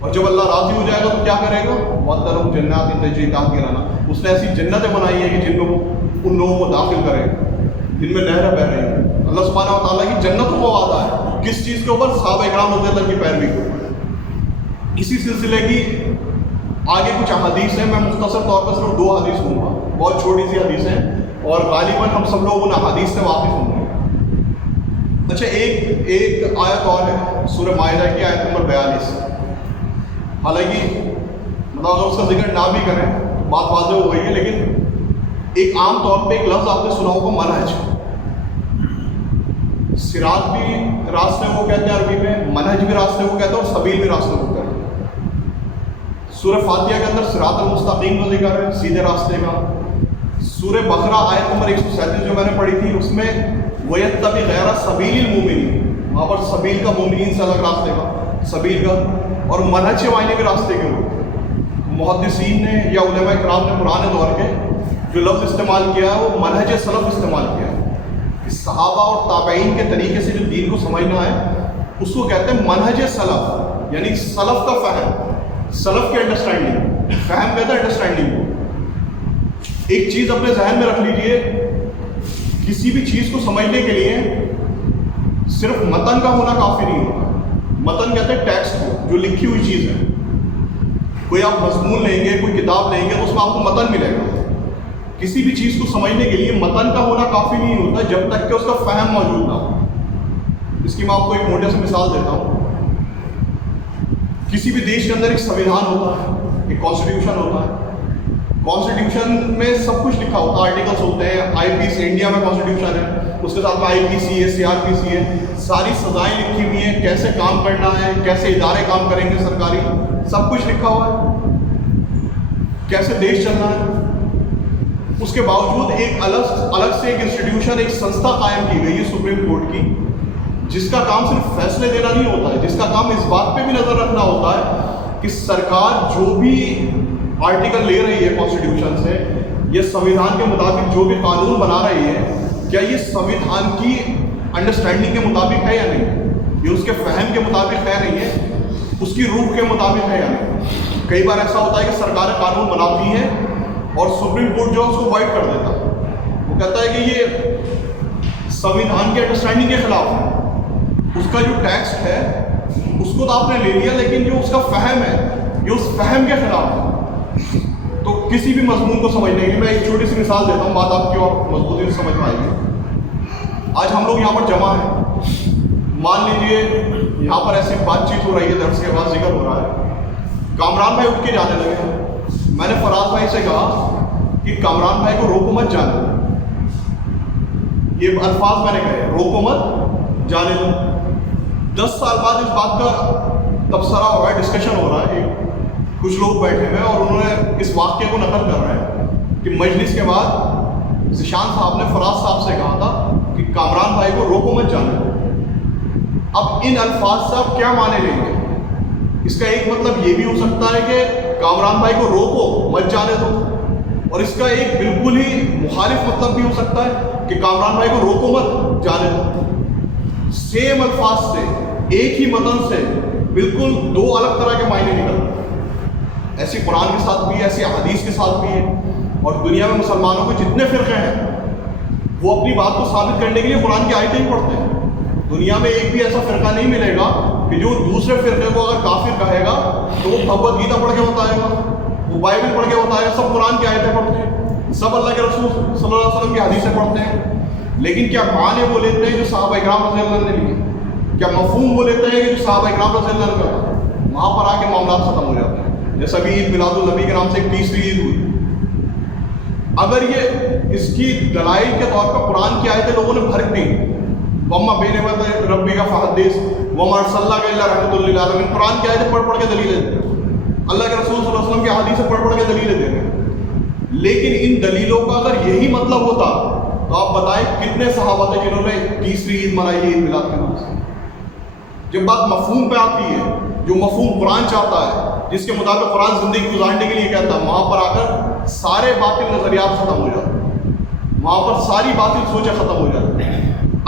اور جب اللہ راضی ہو جائے گا تو کیا کرے گا؟ وَأَدْخَلَهُمْ جَنَّاتٍ تَجْرِی تَحْتَهَا الْأَنْہَارُ، اس نے ایسی جنتیں بنائی ہیں کہ جن میں ان لوگوں کو داخل کرے گا جن میں نہریں بہہ رہی ہیں۔ اللہ سبحانہ وتعالیٰ کی جنتوں کو وعدہ ہے، کس چیز کے اوپر؟ صحابہ اکرام رضی اللہ عنہ کی پیروی کے اوپر۔ اسی سلسلے کی آگے کچھ احادیث ہیں، میں مختصر طور پر صرف 2 حدیث لوں گا، بہت چھوٹی سی حدیث ہیں اور غالباً ہم سب لوگ ان احادیث سے واقف ہوں گے۔ اچھا ایک آیت اور ہے سورہ مائدہ کی آیت نمبر 42، حالانکہ مطلب اگر اس کا ذکر نہ بھی کریں تو بات واضح ہو گئی ہے، لیکن ایک عام طور پہ ایک لفظ آپ نے سنا ہوگا منہج۔ صراط بھی راستے کو کہتے ہیں عربی میں، منہج بھی راستے کو کہتے ہیں اور سبیل بھی راستے کو کہتے ہیں۔ سورہ فاتحہ کے اندر صراط المستقیم کا ذکر ہے، سیدھے راستے کا۔ سورہ بقرہ آیت نمبر 137 جو میں نے پڑھی تھی، اس میں وَيَتَّبِعْ غَيْرَ سَبِيلِ الْمُؤْمِنِينَ، وہاں پر سبیل کا مومنین سے الگ راستے کا، سبیل کا، اور منہج کے معنی کے راستے کے لوگ۔ محدثین نے یا علماء کرام نے پرانے دور کے جو لفظ استعمال کیا ہے وہ منہج سلف استعمال کیا ہے، کہ صحابہ اور تابعین کے طریقے سے جو دین کو سمجھنا ہے اس کو کہتے ہیں منہج سلف، یعنی سلف کا فہم، سلف کی انڈرسٹینڈنگ، فہم کہتا ہے انڈرسٹینڈنگ کو۔ ایک چیز اپنے ذہن میں رکھ لیجئے، کسی بھی چیز کو سمجھنے کے لیے صرف متن کا ہونا کافی نہیں ہوتا۔ متن کہتے ہیں ٹیکسٹ کو، جو لکھی ہوئی چیز ہے۔ کوئی آپ مضمون لیں گے، کوئی کتاب لیں گے تو اس میں آپ کو متن ملے گا۔ کسی بھی چیز کو سمجھنے کے لیے متن کا ہونا کافی نہیں ہوتا جب تک کہ اس کا فہم موجود نہ ہو۔ اس کی میں آپ کو ایک موٹے سے مثال دیتا ہوں۔ کسی بھی دیش کے اندر ایک سویدھان ہوتا ہے، ایک کانسٹیٹیوشن ہوتا ہے۔ کانسٹیٹیوشن میں سب کچھ لکھا ہوتا ہے، آرٹیکلس ہوتے ہیں۔ آئی پی سی انڈیا میں کانسٹیٹیوشن ہے، اس کے ساتھ میں آئی پی سی ہے، سی آر پی سی ہے، ساری سزائیں لکھی ہوئی ہیں، کیسے کام کرنا ہے، کیسے ادارے کام کریں گے سرکاری، سب کچھ لکھا ہوا ہے، کیسے دیش چلنا ہے۔ اس کے باوجود ایک الگ سے ایک انسٹیٹیوشن، ایک سنستھا قائم کی گئی ہے سپریم کورٹ کی، جس کا کام صرف فیصلے دینا نہیں ہوتا ہے، جس کا کام اس بات پہ بھی نظر رکھنا ہوتا ہے کہ سرکار جو بھی آرٹیکل لے رہی ہے کانسٹیٹیوشن سے یا سمویدھان کے مطابق جو بھی قانون بنا رہی ہے، کیا یہ سمویدھان کی انڈرسٹینڈنگ کے مطابق ہے یا نہیں، یہ اس کے فہم کے مطابق ہے نہیں ہے، اس کی روح کے مطابق ہے یا نہیں۔ کئی بار ایسا ہوتا ہے کہ سرکاریں قانون بناتی ہیں اور سپریم کورٹ جو ہے اس کو وائٹ کر دیتا ہے، وہ کہتا ہے کہ یہ سمویدھان کی انڈرسٹینڈنگ کے خلاف ہے، اس کا جو ٹیکسٹ ہے اس کو تو آپ نے لے لیا لیکن جو اس کا فہم ہے یہ اس فہم کے خلاف ہے۔ تو کسی بھی مضمون کو سمجھنے کے لیے میں ایک چھوٹی سی مثال دیتا ہوں، بات آپ کی اور مضبوطی سے سمجھ میں آئے گی۔ آج ہم لوگ یہاں پر جمع ہیں، مان لیجئے یہاں پر ایسی بات چیت ہو رہی ہے، درس کے بعد ذکر ہو رہا ہے، کامران بھائی اٹھ کے جانے لگے ہیں. میں نے فراز بھائی سے کہا کہ کامران بھائی کو روکو مت جانے دو، یہ الفاظ میں نے کہے، روکو مت جانے دو. 10 سال بعد اس بات کا تبصرہ ہو رہا ہے، ڈسکشن ہو رہا ہے، کچھ لوگ بیٹھے ہوئے اور انہوں نے اس واقعے کو نقل کر رہے ہیں کہ مجلس کے بعد ذیشان صاحب نے فراز صاحب سے کہا تھا کہ کامران بھائی کو روکو مت جانے دو. اب ان الفاظ سے آپ کیا معنی لیں گے؟ اس کا ایک مطلب یہ بھی ہو سکتا ہے کہ کامران بھائی کو روکو مت جانے دو، اور اس کا ایک بالکل ہی مخالف مطلب بھی ہو سکتا ہے کہ کامران بھائی کو روکو مت جانے دو. سیم الفاظ سے، ایک ہی متن سے بالکل دو الگ طرح کے معنی نکلتے ہیں. ایسی قرآن کے ساتھ بھی ہے، ایسی حدیث کے ساتھ بھی ہے. اور دنیا میں مسلمانوں کے جتنے فرقے ہیں وہ اپنی بات کو ثابت کرنے کے لیے قرآن کی آیتیں ہی پڑھتے ہیں. دنیا میں ایک بھی ایسا فرقہ نہیں ملے گا کہ جو دوسرے فرقے کو اگر کافر کہے گا تو وہ بھگوت گیتا پڑھ کے بتائے گا، وہ بائبل پڑھ کے بتائے گا. سب قرآن کی آیتیں پڑھتے ہیں، سب اللہ کے رسول صلی اللہ علیہ وسلم کی حدیثیں پڑھتے ہیں. لیکن کیا معنی وہ لیتے ہیں جو صحابہ اکرام رضی اللہ عنہ نے لیے؟ کیا مفہوم وہ لیتے ہیں کہ جو صحابہ اکرام رضی اللہ عنہ کا؟ وہاں پر آ کے معاملات ختم ہو جاتے ہیں. جیسا بھی عید میلاد النبی کے نام سے ایک تیسری عید ہوئی، اگر یہ اس کی دلائل کے طور پر قرآن کی آیتیں لوگوں نے بھر دی، وَمَّا بِنِعْمَتِ رَبِّكَ فَحَدِّثْ وَمَا أَرْسَلْنَاكَ إِلَّا رَحْمَةً لِّلْعَالَمِينَ، قرآن کی آیتیں پڑھ کے دلیلیں دیں، اللہ کے رسول صلی اللہ علیہ وسلم کی حدیثیں پڑھ کے دلیلیں دیں. لیکن ان دلیلوں کا اگر یہی مطلب ہوتا تو آپ بتائیں کتنے صحابہ تھے جنہوں نے تیسری عید منائی ہے عید میلاد کے نام سے؟ جب بات مفہوم پہ آتی ہے، جو مفہوم قرآن چاہتا ہے، جس کے مطابق قرآن زندگی گزارنے کے لیے کہتا ہے، وہاں پر آ کر سارے باطل نظریات ختم ہو جاتے ہیں، وہاں پر ساری باطل سوچیں ختم ہو جاتی ہیں.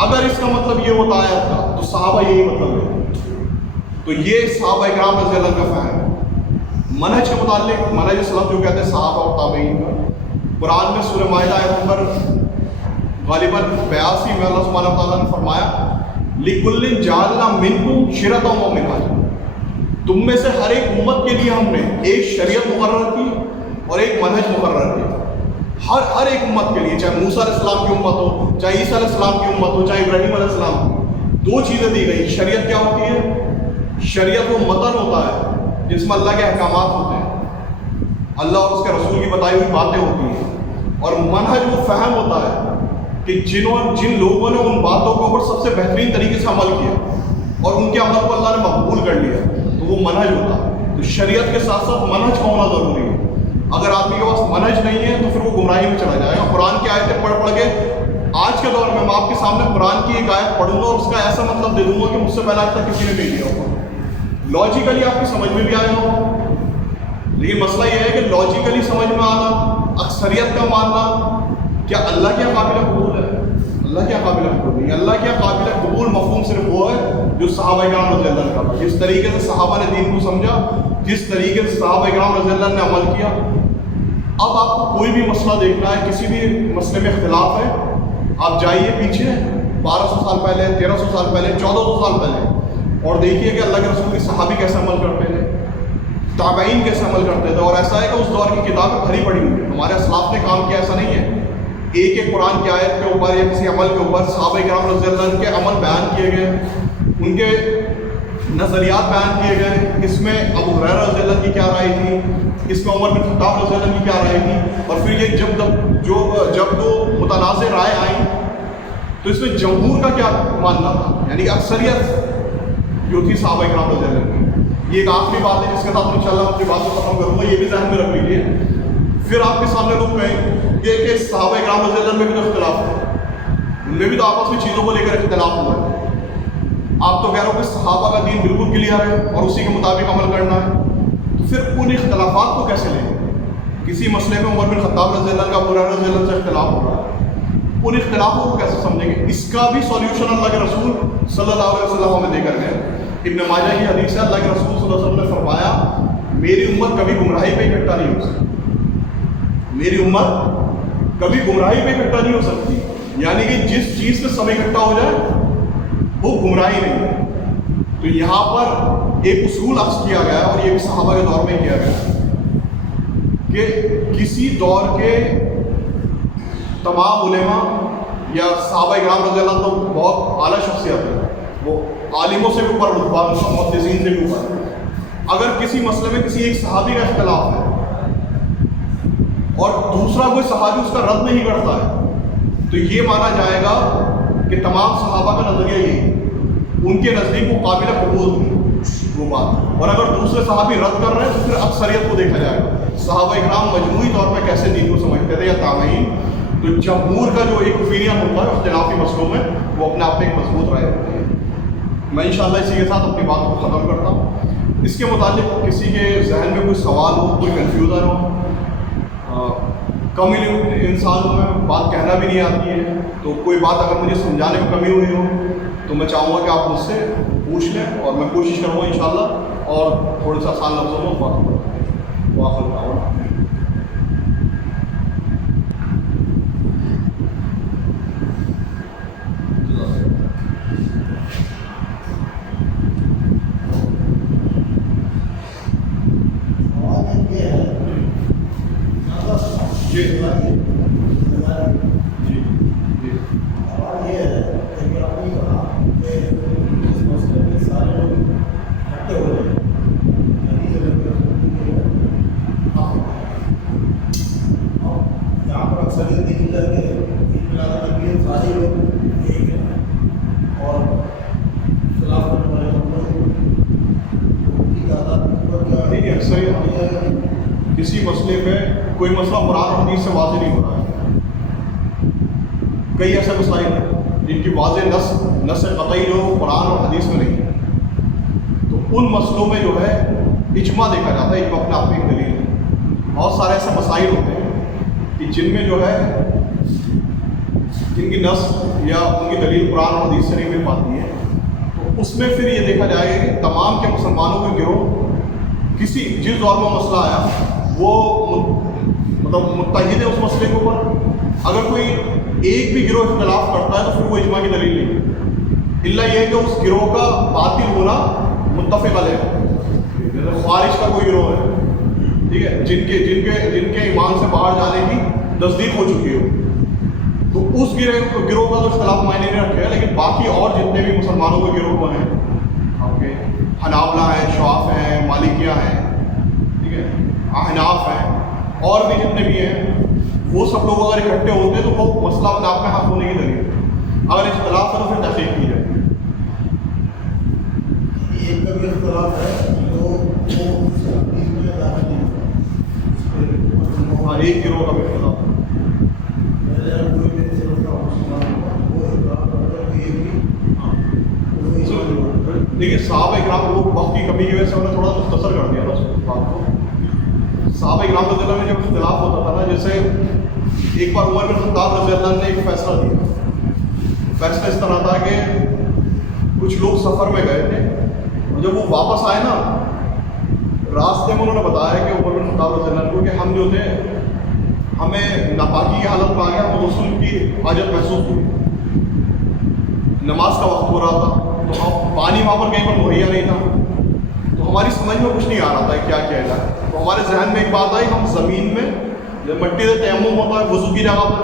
اگر اس کا مطلب یہ ہوتا ہے آیت کا تو صحابہ یہی مطلب ہے. تو یہ صحابہ اکرام رضی اللہ عنہ کا فہم ہے. منہج کے متعلق منہج سلف جو کہتے ہیں صحابہ اور تابعین کا، قرآن میں سورہ مائدہ آیت نمبر غالباً 82 میں اللہ سبحانہ وتعالیٰ نے فرمایا لِكُلٍّ جَعَلْنَا مِنْكُمْ شِرَةً وَمِنْهَاجًا، تم میں سے ہر ایک امت کے لیے ہم نے ایک شریعت مقرر کی اور ایک منہج مقرر کیا. ہر ایک امت کے لیے، چاہے موسیٰ علیہ السلام کی امت ہو، چاہے عیسیٰ علیہ السلام کی امت ہو، چاہے ابراہیم علیہ السلام کی، دو چیزیں دی گئی. شریعت کیا ہوتی ہے؟ شریعت وہ متن ہوتا ہے جس میں اللہ کے احکامات ہوتے ہیں، اللہ اور اس کے رسول کی بتائی ہوئی باتیں ہوتی ہیں. اور منہج وہ فہم ہوتا ہے کہ جن لوگوں نے ان باتوں کو اوپر سب سے بہترین طریقے سے عمل کیا اور ان کے عمل کو اللہ نے مقبول کر لیا تو وہ منہج ہوتا ہے. تو شریعت کے ساتھ ساتھ منہج کا ہونا ضروری ہے. اگر آدمی کے پاس منہج نہیں ہے تو پھر وہ گمراہی میں چلا جائے گا. قرآن کی آیتیں پڑھ کے آج کے دور میں آپ کے سامنے قرآن کی ایک آیت پڑھوں گا اور اس کا ایسا مطلب دے دوں گا کہ مجھ سے پہلے آج تک کسی نے نہیں دیا ہوگا. لاجیکلی آپ کی سمجھ میں بھی آیا ہوگا، لیکن مسئلہ یہ ہے کہ لاجیکلی سمجھ میں آنا، اکثریت کا ماننا، کیا اللہ کیا قابل قبول ہے؟ اللہ کیا قابل قبول نہیں. اللہ کیا قابل قبول مفہوم صرف وہ ہے جو صحابہ اکرام رضی اللہ عنہ کا، جس طریقے سے صحابہ نے دین کو سمجھا، جس طریقے سے صحابہ اکرام رضی اللہ عنہ نے عمل کیا. اب آپ کو کوئی بھی مسئلہ دیکھنا ہے، کسی بھی مسئلے میں اختلاف ہے، آپ جائیے پیچھے 1200 سال پہلے، 1300 سال پہلے، 1400 سال پہلے، اور دیکھیے کہ اللہ کے رسول کے صحابی کیسے عمل کرتے تھے، تابعین کیسے عمل کرتے تھے. اور ایسا ہے کہ اس دور کی کتابیں بھری پڑی ہوئی ہیں، ہمارے اسلاف نے کام کیا ایسا نہیں ہے. ایک قرآن کی آیت کے اوپر یا کسی عمل کے اوپر صحابہ کرام رضی اللہ عنہ کے عمل بیان کیے گئے، ان کے نظریات بیان کیے گئے. اس میں ابو ہریرہ رضی اللہ عنہ کی کیا رائے تھی، اس میں عمر بن خطاب رضی اللہ عنہ کی کیا رائے تھی، اور پھر یہ جب دو متنازع رائے آئیں تو اس میں جمہور کا کیا ماننا تھا، یعنی اکثریت جو تھی صحابہ کرام رضی اللہ عنہ. یہ ایک آخری بات ہے جس کے ساتھ انشاءاللہ اپنی بات کو ختم کروں گا، یہ بھی ذہن میں رکھ لیجیے. پھر آپ کے سامنے لوگ کہیں کہ صحابہ کرام رضی اللہ عنہ میں بھی تو اختلاف ہے، ان میں بھی تو آپس میں چیزوں کو لے کر اختلاف ہوا ہے. آپ تو کہہ رہے ہو کہ صحابہ کا دین بالکل کلیئر ہے اور اسی کے مطابق عمل کرنا ہے، تو پھر ان اختلافات کو کیسے لیں؟ کسی مسئلے میں عمر بن خطاب رضی اللہ عنہ کا، ابو ہریرہ رضی اللہ عنہ سے اختلاف ہو رہا ہے، ان اختلافوں کو کیسے سمجھیں گے؟ اس کا بھی سولیوشن اللہ کے رسول صلی اللہ علیہ وسلم ہمیں دے کر گئے. ابن ماجہ کی حدیث ہے، اللہ کے رسول صلی اللہ علیہ وسلم نے فرمایا میری امت کبھی گمراہی پہ اکٹھا نہیں ہو سکتی، میری امت کبھی گمراہی پہ اکٹھا نہیں ہو سکتی. یعنی کہ جس چیز سے سب اکٹھا ہو جائے وہ گمراہی نہیں ہے. تو یہاں پر ایک اصول اخذ کیا گیا اور یہ بھی صحابہ کے دور میں کیا گیا کہ کسی دور کے تمام علماء یا صحابہ کرام رضی اللہ عنہ تو بہت اعلیٰ شخصیت ہے، وہ عالموں سے بھی اوپر رتبہ، محدثین سے بھی اوپر. اگر کسی مسئلے میں کسی ایک صحابی کا اختلاف ہے اور دوسرا کوئی صحابی اس کا رد نہیں کرتا ہے تو یہ مانا جائے گا کہ تمام صحابہ کا نظریہ یہی ہے، ان کے نزدیک وہ قابل قبول تھی وہ بات. اور اگر دوسرے صحابی رد کر رہے ہیں تو پھر اکثریت کو دیکھا جائے گا. صحابہ کرام مجموعی طور پہ کیسے دین کو سمجھتے تھے یا تابعین، تو جمہور کا جو ایک اوپینین ہوتا ہے اختلافی مسئلوں میں وہ اپنے آپ میں ایک مضبوط رائے ہوتی ہے. میں انشاءاللہ اسی کے ساتھ اپنی بات کو ختم کرتا ہوں. اس کے متعلق کسی کے ذہن میں کوئی سوال ہو، کوئی کنفیوژن ہو، کم انسانوں میں بات کہنا بھی نہیں آتی ہے، تو کوئی بات اگر مجھے سمجھانے میں کمی ہوئی ہو تو میں چاہوں گا کہ آپ مجھ سے پوچھ لیں اور میں کوشش کروں گا انشاءاللہ اور تھوڑے سا آسان لفظوں میں بات کروں. کسی مسئلے میں کوئی مسئلہ قرآن اور حدیث سے واضح نہیں ہو رہا ہے. کئی ایسے مسائل ہیں جن کی واضح نص قطعی جو قرآن اور حدیث میں نہیں ہے، تو ان مسئلوں میں جو ہے اجماع دیکھا جاتا ہے. اجماع اپنے آپ میں ایک دلیل ہے. بہت سارے ایسے مسائل ہوتے ہیں کہ جن میں جو ہے جن کی نص یا ان کی دلیل قرآن اور حدیث سے نہیں مل پاتی ہے، تو اس میں پھر یہ دیکھا جائے کہ تمام کے مسلمانوں کے گروہ کسی جس دور میں مسئلہ آیا وہ مطلب متحد ہے اس مسئلے کے اوپر. اگر کوئی ایک بھی گروہ اختلاف کرتا ہے تو پھر وہ اجماع کی دلیل نہیں ہے، الا یہ کہ اس گروہ کا باطل ہونا متفق علیہ ہے. جیسے خوارج کا کوئی گروہ ہے، ٹھیک ہے، جن کے ایمان سے باہر جانے کی تصدیق ہو چکی ہو، تو اس گروہ کا تو اختلاف معنی نہیں رکھے گا. لیکن باقی اور جتنے بھی مسلمانوں کے گروہ ہیں، آپ کے حنابلہ ہیں، شعاف ہیں، مالکیہ ہیں، ٹھیک ہے، احناف ہیں، اور بھی جتنے بھی ہیں، وہ سب لوگ اگر اکٹھے ہوتے ہیں تو وہ مسئلہ اپنے آپ میں حق ہونے کی دلیل ہے. اگر اختلاف ہے تو پھر تحقیق کی جائے. ایک کا بھی اختلاف ہے ہاں، ایک گروہ کا بھی اختلاف ہے. دیکھیے صحابہ اکرام لوگ وقت کی کمی کی وجہ سے انہوں نے تھوڑا مختصر کر دیا تھا اس بات کو. صحابہ اکرام رضی اللہ عنہ میں جب اختلاف ہوتا تھا نا، جیسے ایک بار عمر بن خطاب رضی اللہ عنہ نے ایک فیصلہ دیا. فیصلہ اس طرح تھا کہ کچھ لوگ سفر میں گئے تھے اور جب وہ واپس آئے نا، راستے میں انہوں نے بتایا کہ عمر بن خطاب رضی اللہ عنہ کو کہ ہم جو تھے ہمیں ناپاکی کی حالت میں آ گیا، ہمیں غسل کی حاجت محسوس ہوئی، نماز کا وقت ہو رہا تھا تو پانی وہاں پر کہیں پر مہیا نہیں تھا، تو ہماری سمجھ میں کچھ نہیں آ رہا تھا کیا کیا جائے. تو ہمارے ذہن میں ایک بات آئی، ہم زمین میں جب مٹی سے تیمم ہوتا ہے وضو کی جگہ پر،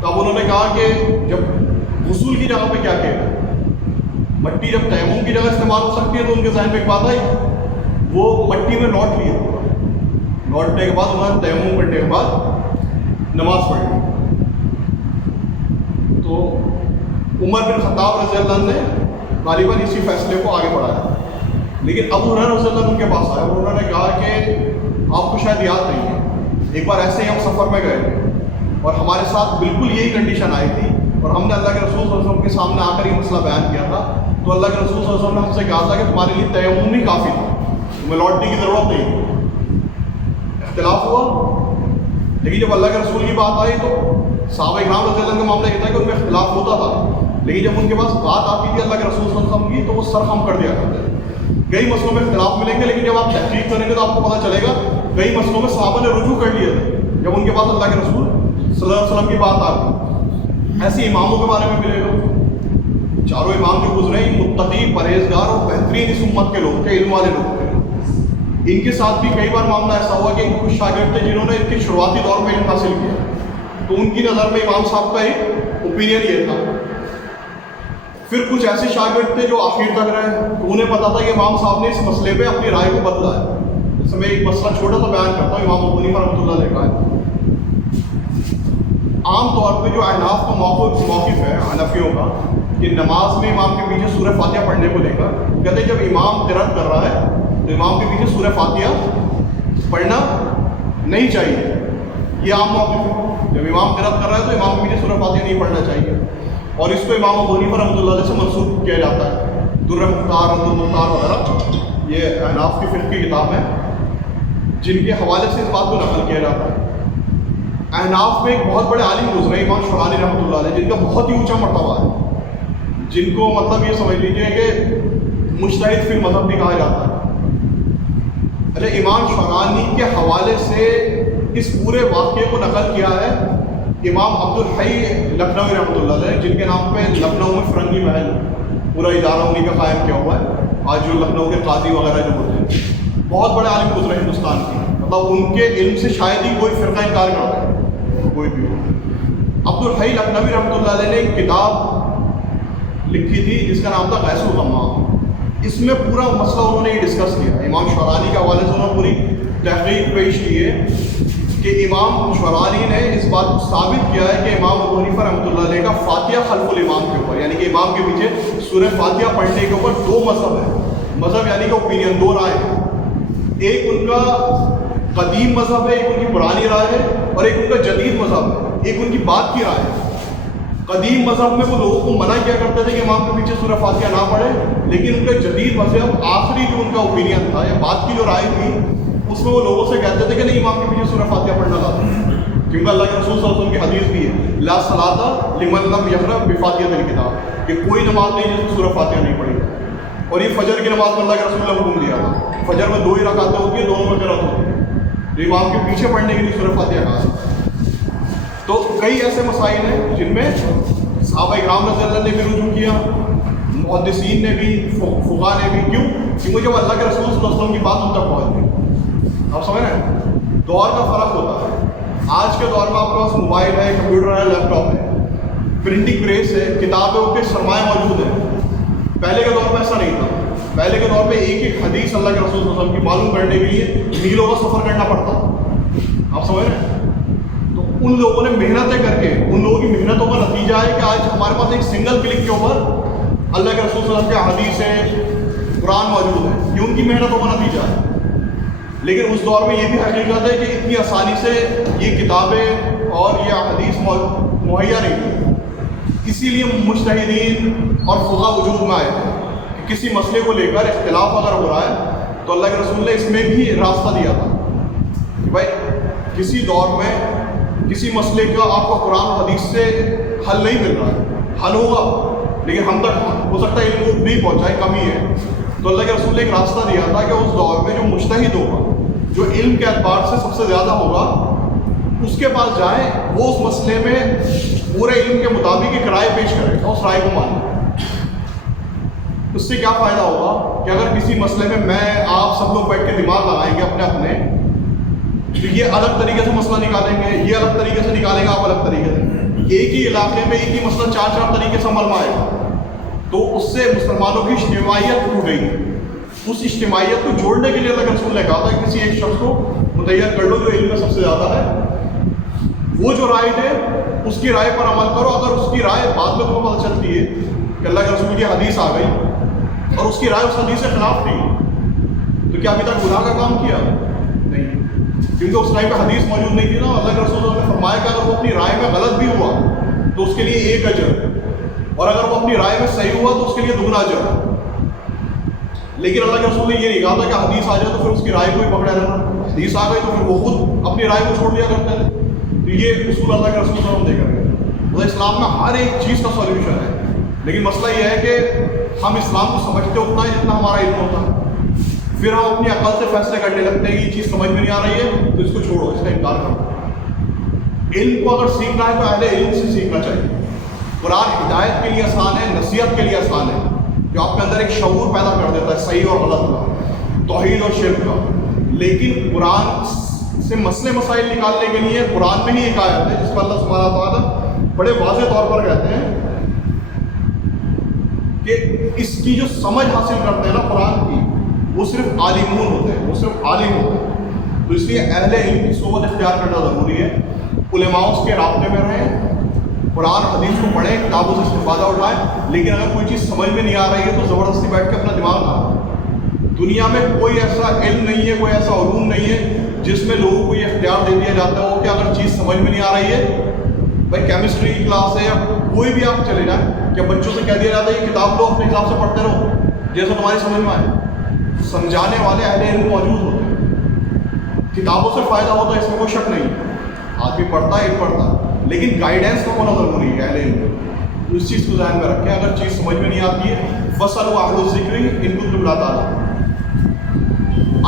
تو اب انہوں نے کہا کہ جب غسل کی جگہ پہ کیا کہنا ہے، مٹی جب تیمم کی جگہ استعمال ہو سکتی ہے، تو ان کے ذہن میں ایک بات آئی، وہ مٹی میں لوٹ لیے. لوٹنے کے بعد انہوں نے تیمم کرنے کے بعد نماز پڑھی. تو عمر بن خطاب رضی اللہ عنہ نے غالباً اسی فیصلے کو آگے بڑھایا. لیکن ابو ہریرہ رضی اللہ عنہ ان کے پاس آئے اور انہوں نے کہا کہ آپ کو شاید یاد نہیں ہے، ایک بار ایسے ہی ہم سفر میں گئے تھے اور ہمارے ساتھ بالکل یہی کنڈیشن آئی تھی اور ہم نے اللہ کے رسول صلی اللہ علیہ وسلم کے سامنے آ کر یہ مسئلہ بیان کیا تھا. تو اللہ کے رسول صلی اللہ علیہ وسلم نے ہم سے کہا تھا کہ تمہارے لیے تیمم ہی کافی تھا، تمہیں لوٹنے کی ضرورت نہیں تھی. اختلاف ہوا، لیکن جب اللہ کے رسول کی بات آئی تو صحابہ اکرام رضی اللہ عنہ کا معاملہ یہ تھا کہ ان میں اختلاف ہوتا تھا، لیکن جب ان کے پاس بات آتی تھی اللہ کے رسول صلی اللہ علیہ وسلم کی تو وہ سر خم کر دیا کرتے. کئی مسئلوں میں اختلاف ملیں گے، لیکن جب آپ تحقیق کریں گے تو آپ کو پتہ چلے گا کئی مسئلوں میں صحابہ نے رجوع کر لیے تھے جب ان کے پاس اللہ کے رسول صلی اللہ علیہ وسلم کی بات آ گئی. ایسے اماموں کے بارے میں ملے گا، چاروں امام جو گزرے متقی، پرہیزگار اور بہترین اس امت کے لوگ تھے، علم والے لوگ تھے. ان کے ساتھ بھی کئی بار معاملہ ایسا ہوا کہ کچھ شاگرد تھے جنہوں نے ان کے شروعاتی دور میں علم حاصل کیا، تو تو ان کی نظر میں امام صاحب کا ایک اوپینین یہ تھا. پھر کچھ ایسے شاگرد تھے جو آخر تک رہے, تو انہیں پتا تھا کہ امام صاحب نے اس مسئلے پہ اپنی رائے کو بدلا ہے. جیسے میں ایک مسئلہ چھوٹا سا بیان کرتا ہوں, امام ابو حنیفہ رحمۃ اللہ علیہ کا ہے. عام طور پہ جو احناف کا موقف ہے حنفیوں کا کہ نماز میں امام کے پیچھے سورہ فاتحہ پڑھنے کو لے کر کہتے ہیں جب امام قرات کر رہا ہے تو امام کے پیچھے سورہ فاتحہ پڑھنا نہیں چاہیے. یہ عام موقف ہے. جب امام قرات کر رہا ہے تو امام کے پیچھے سورہ فاتحہ نہیں پڑھنا چاہیے, اور اس کو امام ابو حنیفہ رحمۃ اللہ علیہ سے منسوخ کیا جاتا ہے. در مختار, رد المختار وغیرہ یہ احناف کی فقہ کی کتاب ہے جن کے حوالے سے اس بات کو نقل کیا جاتا ہے. احناف میں ایک بہت بڑے عالم گزرے امام شورانی رحمۃ اللہ علیہ, جن کا بہت ہی اونچا مرتبہ ہے, جن کو مطلب یہ سمجھ لیجیے کہ مجتہد فی المذہب بھی کہا جاتا ہے. اچھا, امام شورانی کے حوالے سے اس پورے واقعے کو نقل کیا ہے امام عبدالحی لکھنوی رحمۃ اللہ علیہ, جن کے نام پہ لکھنؤ میں فرنگی محل پورا ادارہ انہیں کا قائم کیا ہوا ہے. آج جو لکھنؤ کے قاضی وغیرہ جو ہوتے ہیں, بہت بڑے عالم گزرے ہندوستان کی, مطلب ان کے علم سے شاید ہی کوئی فرقہ انکار کرتا ہے کوئی بھی ہو. عبدالحی لکھنوی رحمۃ اللہ علیہ نے ایک کتاب لکھی تھی جس کا نام تھا غیث الغمام. اس میں پورا مسئلہ انہوں نے یہ ڈسکس کیا. امام شورانی کے حوالے سے انہوں نے پوری تحقیق پیش کی ہے کہ امام شورانی نے اس بات کو ثابت کیا ہے کہ امام ابو حنیفہ رحمۃ اللہ علیہ کا فاتحہ خلف الامام کے اوپر, یعنی کہ امام کے پیچھے سورہ فاتحہ پڑھنے کے اوپر دو مذہب ہے. مذہب یعنی کہ اوپینین, دو رائے ہیں. ایک ان کا قدیم مذہب ہے, ایک ان کی پرانی رائے ہے, اور ایک ان کا جدید مذہب ہے, ایک ان کی بات کی رائے ہے. قدیم مذہب میں وہ لوگوں کو منع کیا کرتے تھے کہ امام کے پیچھے سورہ فاتحہ نہ پڑھے, لیکن ان کا جدید مذہب آخری جو ان کا اوپینین تھا یا بات کی جو رائے تھی اس میں وہ لوگوں سے کہتے تھے کہ نہیں, امام کے پیچھے سورہ فاتحہ پڑھنا لازم ہے, کیونکہ اللہ کے رسول صلی اللہ علیہ وسلم کی حدیث بھی ہے لا صلاۃ لمن لم یقرأ بفاتحۃ الکتاب, کہ کوئی نماز نہیں جس میں سورہ فاتحہ نہیں پڑھی. اور یہ فجر کی نماز میں اللہ کے رسول نے حکم دیا تھا. فجر میں 2 ہی رکعتیں ہوتی ہیں, دونوں میں قرات ہوتی ہے, جو امام کے پیچھے پڑھنے کے لیے سورہ فاتحہ کہا. تو کئی ایسے مسائل ہیں جن میں صحابہ کرام رضی اللہ نے بھی رجوع کیا, محدثین نے بھی, فقہاء نے بھی. کیوں؟ کیونکہ جب اللہ کے رسول صلی اللہ علیہ وسلم کی بات ان تک پہنچ گئی. آپ سمجھ رہے ہیں, دور کا فرق ہوتا ہے. آج کے دور میں آپ کے پاس موبائل ہے, کمپیوٹر ہے, لیپ ٹاپ ہے, پرنٹنگ پریس ہے, کتابوں کے سرمایہ موجود ہیں. پہلے کے دور میں ایسا نہیں تھا. پہلے کے دور میں ایک ایک حدیث اللہ کے رسول صلی اللہ علیہ وسلم کی معلوم کرنے کے لیے میلوں کا سفر کرنا پڑتا. آپ سمجھ رہے ہیں. تو ان لوگوں نے محنتیں کر کے, ان لوگوں کی محنتوں کا نتیجہ ہے کہ آج ہمارے پاس ایک سنگل کلک کے اوپر اللہ کے رسول صلی اللہ علیہ وسلم کے حدیثیں, قرآن موجود ہے. یہ ان کی محنتوں کا نتیجہ ہے. لیکن اس دور میں یہ بھی حقیقت ہے کہ اتنی آسانی سے یہ کتابیں اور یہ حدیث مہیا نہیں تھی. اسی لیے مجتہدین اور فقہاء وجود میں آئے تھے کہ کسی مسئلے کو لے کر اختلاف اگر ہو رہا ہے تو اللہ کے رسول نے اس میں بھی راستہ دیا تھا کہ بھائی کسی دور میں کسی مسئلے کا آپ کو قرآن و حدیث سے حل نہیں مل رہا ہے, حل ہوگا لیکن ہم تک ہو سکتا ہے علم کو نہیں پہنچائے, کمی ہے. تو اللہ کے رسول نے ایک راستہ دیا تھا کہ اس دور میں جو مجتہد ہوگا, جو علم کے اعتبار سے سب سے زیادہ ہوگا, اس کے پاس جائیں, وہ اس مسئلے میں پورے علم کے مطابق ایک رائے پیش کرے گا, اس رائے کو مانے. اس سے کیا فائدہ ہوگا کہ اگر کسی مسئلے میں آپ سب لوگ بیٹھ کے دماغ لگائیں گے اپنے اپنے, تو یہ الگ طریقے سے مسئلہ نکالیں گے, یہ الگ طریقے سے نکالیں گے, آپ الگ طریقے سے. ایک ہی علاقے میں ایک ہی مسئلہ 4 طریقے سے عمل میں آئے گا, تو اس سے مسلمانوں کی اجتماعیت ٹوٹ گئی. اس اجتماعیت کو جوڑنے کے لیے اللہ کے رسول نے کہا تھا کہ کسی ایک شخص کو متعین کر لو جو علم میں سب سے زیادہ ہے, وہ جو رائے دے اس کی رائے پر عمل کرو. اگر اس کی رائے بعد میں تمہیں پتہ چلتی ہے کہ اللہ کے رسول کی حدیث آ گئی اور اس کی رائے اس حدیث کے خلاف تھی, تو کیا ابھی تک گناہ کا کام کیا؟ نہیں, کیونکہ اس ٹائم پہ حدیث موجود نہیں تھی نا. اللہ کے رسول نے فرمایا کہ اگر وہ اپنی رائے میں غلط بھی ہوا تو اس کے لیے 1 اجر, اور اگر وہ اپنی رائے میں صحیح ہوا تو اس کے لیے 2 اجر. لیکن اللہ کے رسول نے یہ نہیں کہا تھا کہ حدیث آ جائے تو پھر اس کی رائے کو ہی پکڑے رہنا, حدیث آ گئی تو پھر وہ خود اپنی رائے کو چھوڑ دیا کرتے ہیں. تو یہ اصول اللہ کے رسول صلی اللہ علیہ وسلم دے کر گئے. اسلام میں ہر ایک چیز کا سولیوشن ہے, لیکن مسئلہ یہ ہے کہ ہم اسلام کو سمجھتے اتنا ہے جتنا ہمارا علم ہوتا ہے. پھر ہم اپنی عقل سے فیصلے کرنے لگتے ہیں کہ یہ چیز سمجھ میں نہیں آ رہی ہے تو اس کو چھوڑو, اس کا انکار کرو. علم کو اگر سیکھنا ہے تو اہل علم سے سیکھنا چاہیے. قرآن ہدایت کے لیے آسان ہے, نصیحت کے لیے آسان ہے, جو آپ کے اندر ایک شعور پیدا کر دیتا ہے صحیح اور غلط کا, توحید اور شرک کا. لیکن قرآن سے مسئلے مسائل نکالنے کے لیے قرآن میں ہی ایک آیت ہے جس پر اللہ سبحانہ تعالیٰ بڑے واضح طور پر کہتے ہیں کہ اس کی جو سمجھ حاصل کرتے ہیں نا قرآن کی، وہ صرف عالمون ہوتے ہیں، وہ صرف عالم ہوتے ہیں. تو اس لیے اہل علم کی صحبت اختیار کرنا ضروری ہے، علماء کے رابطے میں رہیں، قرآن حدیث کو پڑھیں، کتابوں سے استفادہ اٹھائیں. لیکن اگر کوئی چیز سمجھ میں نہیں آ رہی ہے تو زبردستی بیٹھ کے اپنا دماغ نہ، دنیا میں کوئی ایسا علم نہیں ہے، کوئی ایسا علوم نہیں ہے جس میں لوگوں کو یہ اختیار دے دیا جاتا ہو کہ اگر چیز سمجھ میں نہیں آ رہی ہے، بھائی کیمسٹری کی کلاس ہے یا کوئی بھی آپ چلے جائیں، کیا بچوں سے کہہ دیا جاتا ہے یہ کتاب لو اپنے حساب سے پڑھتے رہو جیسا تمہاری سمجھ میں آئے؟ سمجھانے والے اہل علم موجود ہوتے ہیں. کتابوں سے فائدہ ہوتا ہے، اس میں کوئی شک نہیں ہے، آدمی پڑھتا ہے ایک پڑھتا ہے، لیکن گائیڈنس کا ہونا ضروری ہے. اہل علم اس چیز کو ذہن میں رکھیں، اگر چیز سمجھ میں نہیں آتی ہے فَاسْأَلُوا أَهْلَ الذِّكْرِ إِن كُنتُمْ لَا تَعْلَمُونَ.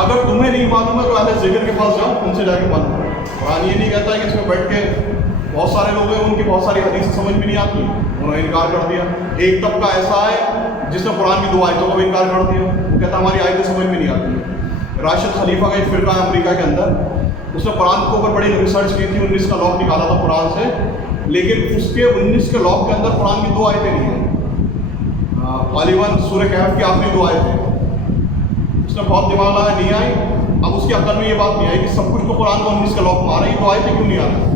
اگر تمہیں نہیں معلوم ہے تو اہل ذکر کے پاس جاؤ، ان سے جا کے معلوم کرو. قرآن یہ نہیں کہتا ہے کہ اس میں بیٹھ کے بہت سارے لوگ ہیں ان کی بہت ساری حدیث سمجھ میں نہیں آتی، انہوں نے انکار کر دیا. ایک طبقہ ایسا ہے جس نے قرآن کی 2 آیتوں کا بھی انکار کر دیا، وہ کہتا ہے ہماری آیتیں سمجھ میں نہیں آتی. راشد خلیفہ کا ایک فرقہ ہے امریکہ کے اندر، اس نے قرآن کے اوپر بڑی ریسرچ کی تھی، 19 کا لاک نکالا تھا قرآن سے، لیکن اس کے 19 کے لاک کے اندر قرآن کی 2 آیتیں نہیں ہیں. غالباً سورہ کہف کی آخری 2 آیتیں. اس نے بہت دماغ لگایا، نہیں آئی. اب اس کی عقل میں یہ بات نہیں آئی کہ سب کچھ تو قرآن کو 19 کا لاک مار رہی ہے، 2 آیتیں کیوں نہیں آ رہی؟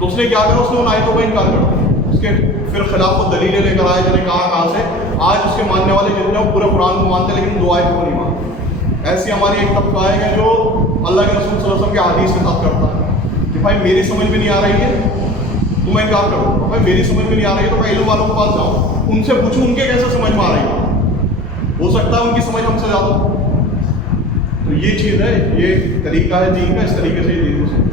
تو اس نے کیا کرا، اس نے ان آیتوں کا انکار کر دیا. اس کے پھر خلاف وہ دلیلیں لے کر آئے، جنہیں کہاں سے آج اس کے ماننے والے جتنے وہ پورے قرآن کو مانتے ہیں لیکن 2 آیتوں کو نہیں مانتے. ایسی ہماری ایک طبقہ ہے جو اللہ کے رسول صلی اللہ علیہ وسلم کے حدیث کے ساتھ کرتا ہے کہ بھائی میری سمجھ میں نہیں آ رہی ہے تمہیں انکار کرو، بھائی میری سمجھ میں نہیں آ رہی ہے تو میں علم والوں کے پاس جاؤں، ان سے پوچھوں ان کے کیسے سمجھ میں آ رہی ہے، ہو سکتا ہے ان کی سمجھ ہم سے زیادہ ہو. تو یہ چیز ہے، یہ طریقہ ہے دین کا، اس طریقے سے یہ دین کو